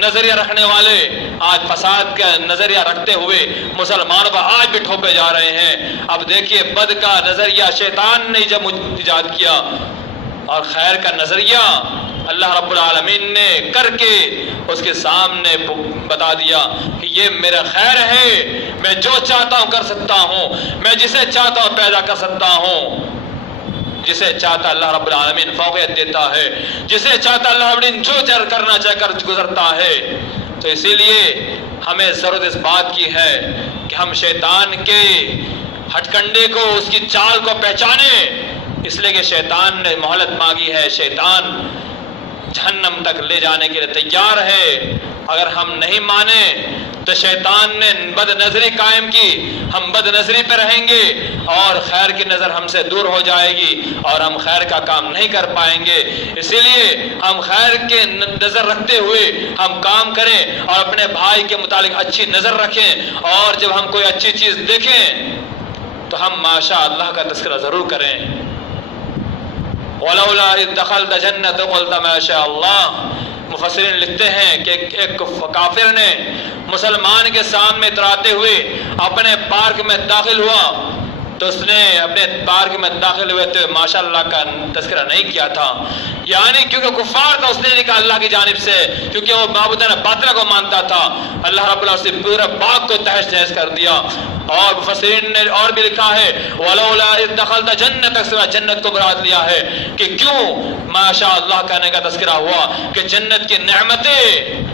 نظریہ رکھنے والے آج فساد کا نظریہ رکھتے ہوئے مسلمانوں پر آج بھی ٹھوپے جا رہے ہیں۔ اب دیکھیے بد کا نظریہ شیطان نے جب ایجاد کیا، اور خیر کا نظریہ اللہ رب العالمین نے کر کے اس کے سامنے بتا دیا کہ یہ میرا خیر ہے، میں جو چاہتا ہوں کر سکتا ہوں، میں جسے چاہتا ہوں پیدا کر سکتا ہوں، جسے چاہتا اللہ رب العالمین فوقیت دیتا ہے، جسے چاہتا اللہ رب العالمین جو کرنا چاہ کر گزرتا ہے۔ تو اسی لیے ہمیں ضرورت اس بات کی ہے کہ ہم شیطان کے ہتھ کنڈے کو، اس کی چال کو پہچانیں، اس لیے کہ شیطان نے مہلت مانگی ہے، شیطان جہنم تک لے جانے کے لیے تیار ہے۔ اگر ہم نہیں مانیں تو شیطان نے بد نظری قائم کی، ہم بد نظری پہ رہیں گے اور خیر کی نظر ہم سے دور ہو جائے گی اور ہم خیر کا کام نہیں کر پائیں گے۔ اسی لیے ہم خیر کے نظر رکھتے ہوئے ہم کام کریں اور اپنے بھائی کے متعلق اچھی نظر رکھیں، اور جب ہم کوئی اچھی چیز دیکھیں تو ہم ماشاء اللہ کا تذکرہ ضرور کریں۔ وَلَوْلَا إِذْ دَخَلْتَ جَنَّتَ قُلْتَ مَا شَاءَ اللَّهُ۔ مفسرین لکھتے ہیں کہ ایک کافر نے مسلمان کے سامنے اتراتے ہوئے اپنے پارک میں داخل ہوا، تو اس نے اپنے پارک میں داخل ہوئے تو ماشاء اللہ کا تذکرہ نہیں کیا تھا، یعنی کیونکہ کفار تھا، اس نے نہیں کہا اللہ کی جانب سے، کیونکہ وہ معبود باطل کو مانتا تھا۔ اللہ رب العزت نے پورے باغ کو تہس نہس کر دیا۔ اور مفسرین نے اور بھی لکھا ہے وَلَوْلَا إِذْ دَخَلْتَ جَنَّتَكَ، جنت کو مراد لیا ہے کہ کیوں ماشاء اللہ کہنے کا تذکرہ ہوا کہ جنت کی نعمتیں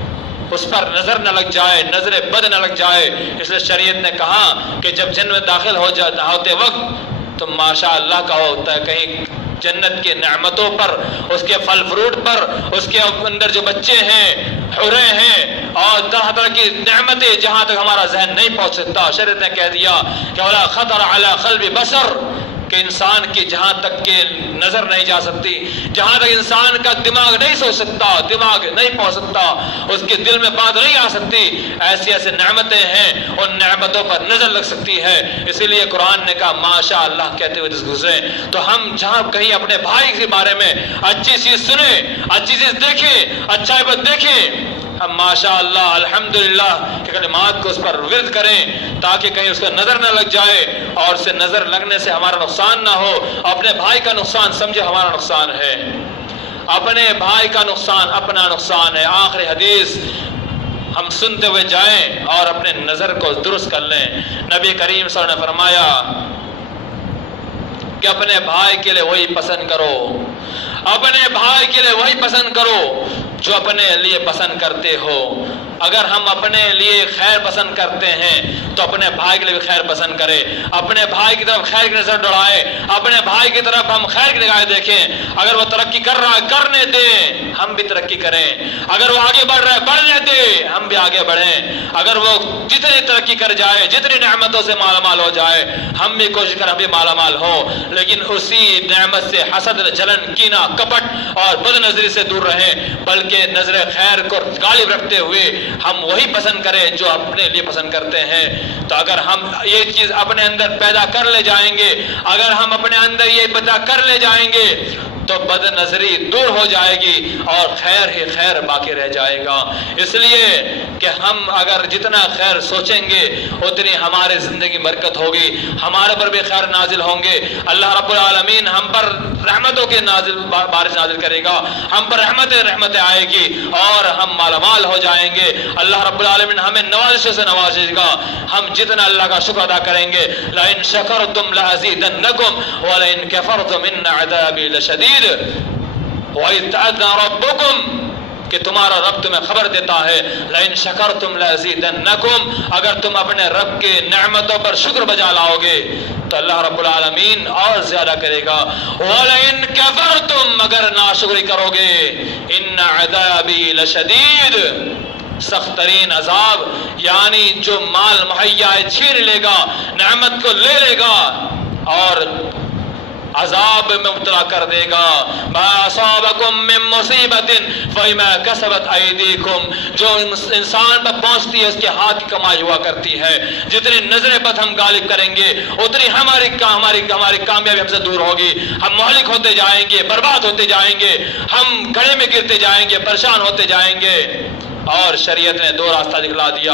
اس پر نظر نہ لگ جائے، نظر بد نہ لگ جائے۔ اس لیے شریعت نے کہا کہ جب جنت میں داخل ہوتے وقت تو ماشاء اللہ کا ہوتا ہے، کہیں جنت کے نعمتوں پر، اس کے پھل فروٹ پر، اس کے اندر جو بچے ہیں، حوریں ہیں اور طرح طرح کی نعمتیں جہاں تک ہمارا ذہن نہیں پہنچ سکتا، شریعت نے کہہ دیا کہ وَلَا خَطَرَ عَلَى قَلْبِ بَصَرٍ، کہ انسان کی جہاں تک کہ نظر نہیں جا سکتی، جہاں تک انسان کا دماغ نہیں سوچ سکتا، دماغ نہیں پہنچ سکتا، اس کے دل میں بات نہیں آ سکتی، ایسی ایسی نعمتیں ہیں، ان نعمتوں پر نظر لگ سکتی ہے۔ اسی لیے قرآن نے کہا ماشاء اللہ کہتے ہوئے گزرے۔ تو ہم جہاں کہیں اپنے بھائی کے بارے میں اچھی چیز سنیں، اچھی چیز دیکھیں، اچھائی پر دیکھیں، ہم ماشاء اللہ الحمدللہ کہ کلمات کو اس پر ورد کریں تاکہ کہیں اس کا نظر نہ لگ جائے، اور اس سے نظر لگنے سے ہمارا نقصان نہ ہو، اپنے بھائی کا نقصان سمجھے ہمارا نقصان ہے، اپنے بھائی کا نقصان اپنا نقصان ہے۔ آخری حدیث ہم سنتے ہوئے جائیں اور اپنے نظر کو درست کر لیں۔ نبی کریم صلی اللہ علیہ وسلم نے فرمایا کہ اپنے بھائی کے لیے وہی پسند کرو، اپنے بھائی کے لیے وہی پسند کرو جو اپنے لیے پسند کرتے ہو۔ اگر ہم اپنے لیے خیر پسند کرتے ہیں تو اپنے بھائی کے لیے بھی خیر پسند کرے، اپنے بھائی کی طرف خیر کی نظر دوڑائے، اپنے بھائی کی طرف ہم خیر کی نگاہیں دیکھیں۔ اگر وہ ترقی کر رہا ہے کرنے دیں، ہم بھی ترقی کریں، اگر وہ آگے بڑھ رہا ہے بڑھنے دیں، ہم بھی آگے بڑھیں۔ اگر وہ جتنی ترقی کر جائے، جتنی نعمتوں سے مالا مال ہو جائے، ہم بھی کوشش کریں ہم بھی مالا مال ہو، لیکن اسی نعمت سے حسد، جلن، کینہ، کپٹ اور بد نظری سے دور رہیں، بلکہ نظر خیر کو غالب رکھتے ہوئے ہم وہی پسند کریں جو اپنے لیے پسند کرتے ہیں۔ تو اگر ہم یہ چیز اپنے اندر پیدا کر لے جائیں گے، اگر ہم اپنے اندر یہ پیدا کر لے جائیں گے تو بد نظری دور ہو جائے گی اور خیر ہی خیر باقی رہ جائے گا۔ اس لیے کہ ہم اگر جتنا خیر سوچیں گے اتنی ہمارے زندگی برکت ہوگی، ہمارے پر بھی خیر نازل ہوں گے، اللہ رب العالمین ہم پر رحمتوں کے بارش نازل کرے گا، ہم پر رحمتیں آئے گی اور ہم مالا مال ہو جائیں گے۔ اللہ رب العالمین ہمیں نوازشوں سے نوازے گا، ہم جتنا اللہ کا شکر ادا کریں گے۔ لَإِن شَكَرْتُمْ لَأَزِيدَنَّكُمْ وَلَإِن كَفَرْتُمْ إِنَّ عَذَابِي لَشَدِيدٌ۔ وَإِذْ تَأَذَّنَ رَبُّكُمْ، کہ تمہارا رب تمہیں خبر دیتا ہے لَإِن شَكَرْتُمْ لَأَزِيدَنَّكُمْ، اگر تم اپنے رب کے نعمتوں پر شکر بجا لاؤ گے تو اللہ رب العالمین اور زیادہ کرے گا۔ وَلَئِن كَفَرْتُمْ، اگر ناشکری کرو گے، إِنَّ عَذَابِي لَشَدِيدٌ، سخت ترین عذاب، یعنی جو مال مہیا چھین لے گا، نعمت کو لے لے گا اور عذاب میں مبتلا کر دے گا۔ ما اصابکم من مصیبت فبما کسبت ایدیکم، جو انسان پر پہنچتی ہے اس کے ہاتھ کی کمائی ہوا کرتی ہے۔ جتنی نظریں بد ہم غالب کریں گے اتنی ہماری کامیابی ہم سے دور ہوگی، ہم مہلک ہوتے جائیں گے، برباد ہوتے جائیں گے، ہم گڑھے میں گرتے جائیں گے، پریشان ہوتے جائیں گے۔ اور شریعت نے دو راستہ دکھلا دیا،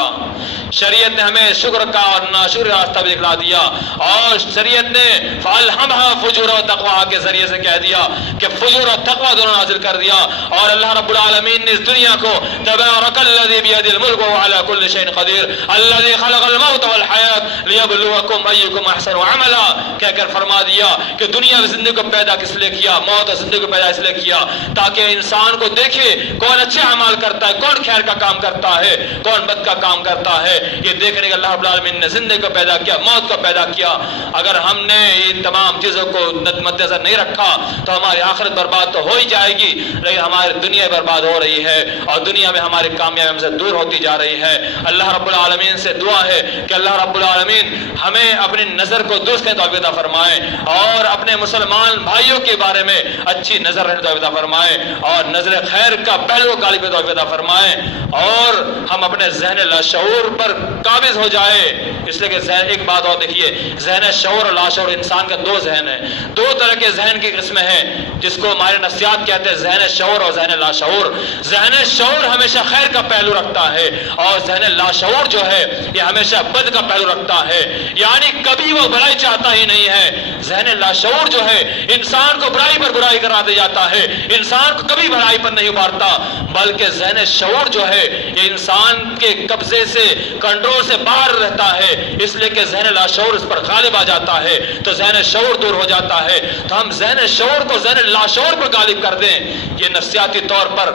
شریعت نے ہمیں شکر کا اور ناشکر کا راستہ بھی دکھلا دیا، اور شریعت نے فَأَلْهَمْهَا فُجُورَ وَتَقْوَىٰ کے ذریعے سے کہہ دیا کہ فجور اور تقویٰ دونوں نازل کر دیا۔ اور اللہ رب العالمین نے اس دنیا کو تبارک الذی بیدہ الملک وهو علی کل شیء قدیر الذی خلق الموت والحیاۃ لیبلوکم ایکم احسن عملا کہہ کر فرما دیا کہ دنیا میں زندگی کو پیدا کس لیے کیا، موت اور زندگی کو پیدا اس لیے کیا تاکہ انسان کو دیکھے کون اچھے اعمال کرتا ہے، کون خیر خیر کا کام کرتا ہے، کون بد کا کام کرتا ہے، یہ دیکھنے کے اللہ رب العالمین نے زندگی کو پیدا کیا، موت کو پیدا کیا۔ اگر ہم نے ان تمام چیزوں کو مد نظر نہیں رکھا تو ہماری آخرت برباد تو ہو ہی جائے گی، لیکن ہماری دنیا برباد ہو رہی ہے اور دنیا میں ہماری کامیابی ہم سے دور ہوتی جا رہی ہے۔ اللہ رب العالمین سے دعا ہے کہ اللہ رب العالمین ہمیں اپنی نظر کو درست کرنے توفیق عطا فرمائے اور اپنے مسلمان بھائیوں کے بارے میں اچھی نظر رکھنے توفیق عطا فرمائے اور نظر خیر کا پہلو غالب توفیق عطا فرمائے اور ہم اپنے ذہن لاشعور پر قابض ہو جائے۔ اس لیے کہ ایک بات اور دیکھیے، ذہن شعور اور لاشعور انسان کا دو ذہن ہے، دو طرح کے ذہن کی قسمیں ہیں جس کو ہمارے نفسیات کہتے ہیں، ذہن شعور اور ذہن لاشعور۔ ذہن شعور ہمیشہ خیر کا پہلو رکھتا ہے اور ذہن لاشعور جو ہے یہ ہمیشہ بد کا پہلو رکھتا ہے، یعنی کبھی وہ بھلائی چاہتا ہی نہیں ہے۔ ذہن لاشعور جو ہے انسان کو برائی پر برائی کرا دے جاتا ہے، انسان کو کبھی بھلائی پر نہیں ابھارتا، بلکہ ذہن شعور جو ہے یہ انسان کے قبضے سے، کنٹرول سے باہر رہتا ہے، اس لیے کہ ذہن لاشعور اس پر غالب آ جاتا ہے تو ذہن شعور دور ہو جاتا ہے۔ تو ہم ذہن شعور کو ذہن لاشعور پر غالب کر دیں، یہ نفسیاتی طور پر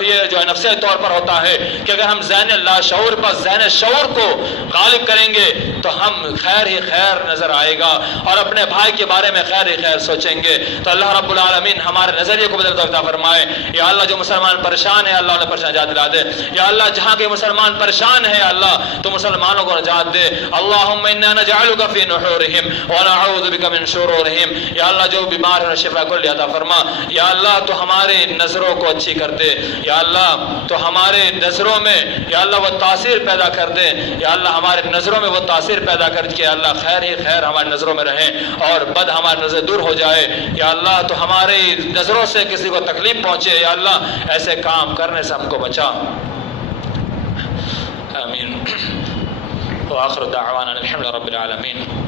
یہ جو ہے نفسیاتی طور پر ہوتا ہے کہ اگر ہم ذہن لاشعور پر ذہن شعور کو غالب کریں گے تو ہم خیر ہی خیر نظر آئے گا اور اپنے بھائی کے بارے میں خیر ہی خیر سوچیں گے۔ تو اللہ رب العالمین ہمارے نظریے کو بدل عطا فرمائے۔ یا اللہ جو مسلمان پریشان ہے اللہ انہیں پریشان نجات دلا دے۔ یا اللہ جہاں کے مسلمان پریشان ہیں اللہ تو مسلمانوں کو نجات دے۔ اللہم انا نجعلک فی نحورہم ونعوذ بک من شرورہم۔ یا اللہ جو بیمار ہے شفا کل عطا فرما۔ یا اللہ تو ہمارے نظروں کو اچھی کر دے۔ یا اللہ تو ہمارے نظروں میں یا اللہ وہ تاثیر پیدا کر دے۔ یا اللہ ہمارے نظروں میں وہ تاثیر پیدا کر کے اللہ خیر ہی خیر ہماری نظروں میں رہے اور بد ہماری نظر دور ہو جائے۔ یا اللہ تو ہماری نظروں سے کسی کو تکلیف پہنچے یا اللہ ایسے کام کرنے سے ہم کو بچا۔ آمین۔ وآخر دعوانا الحمد للہ رب العالمین۔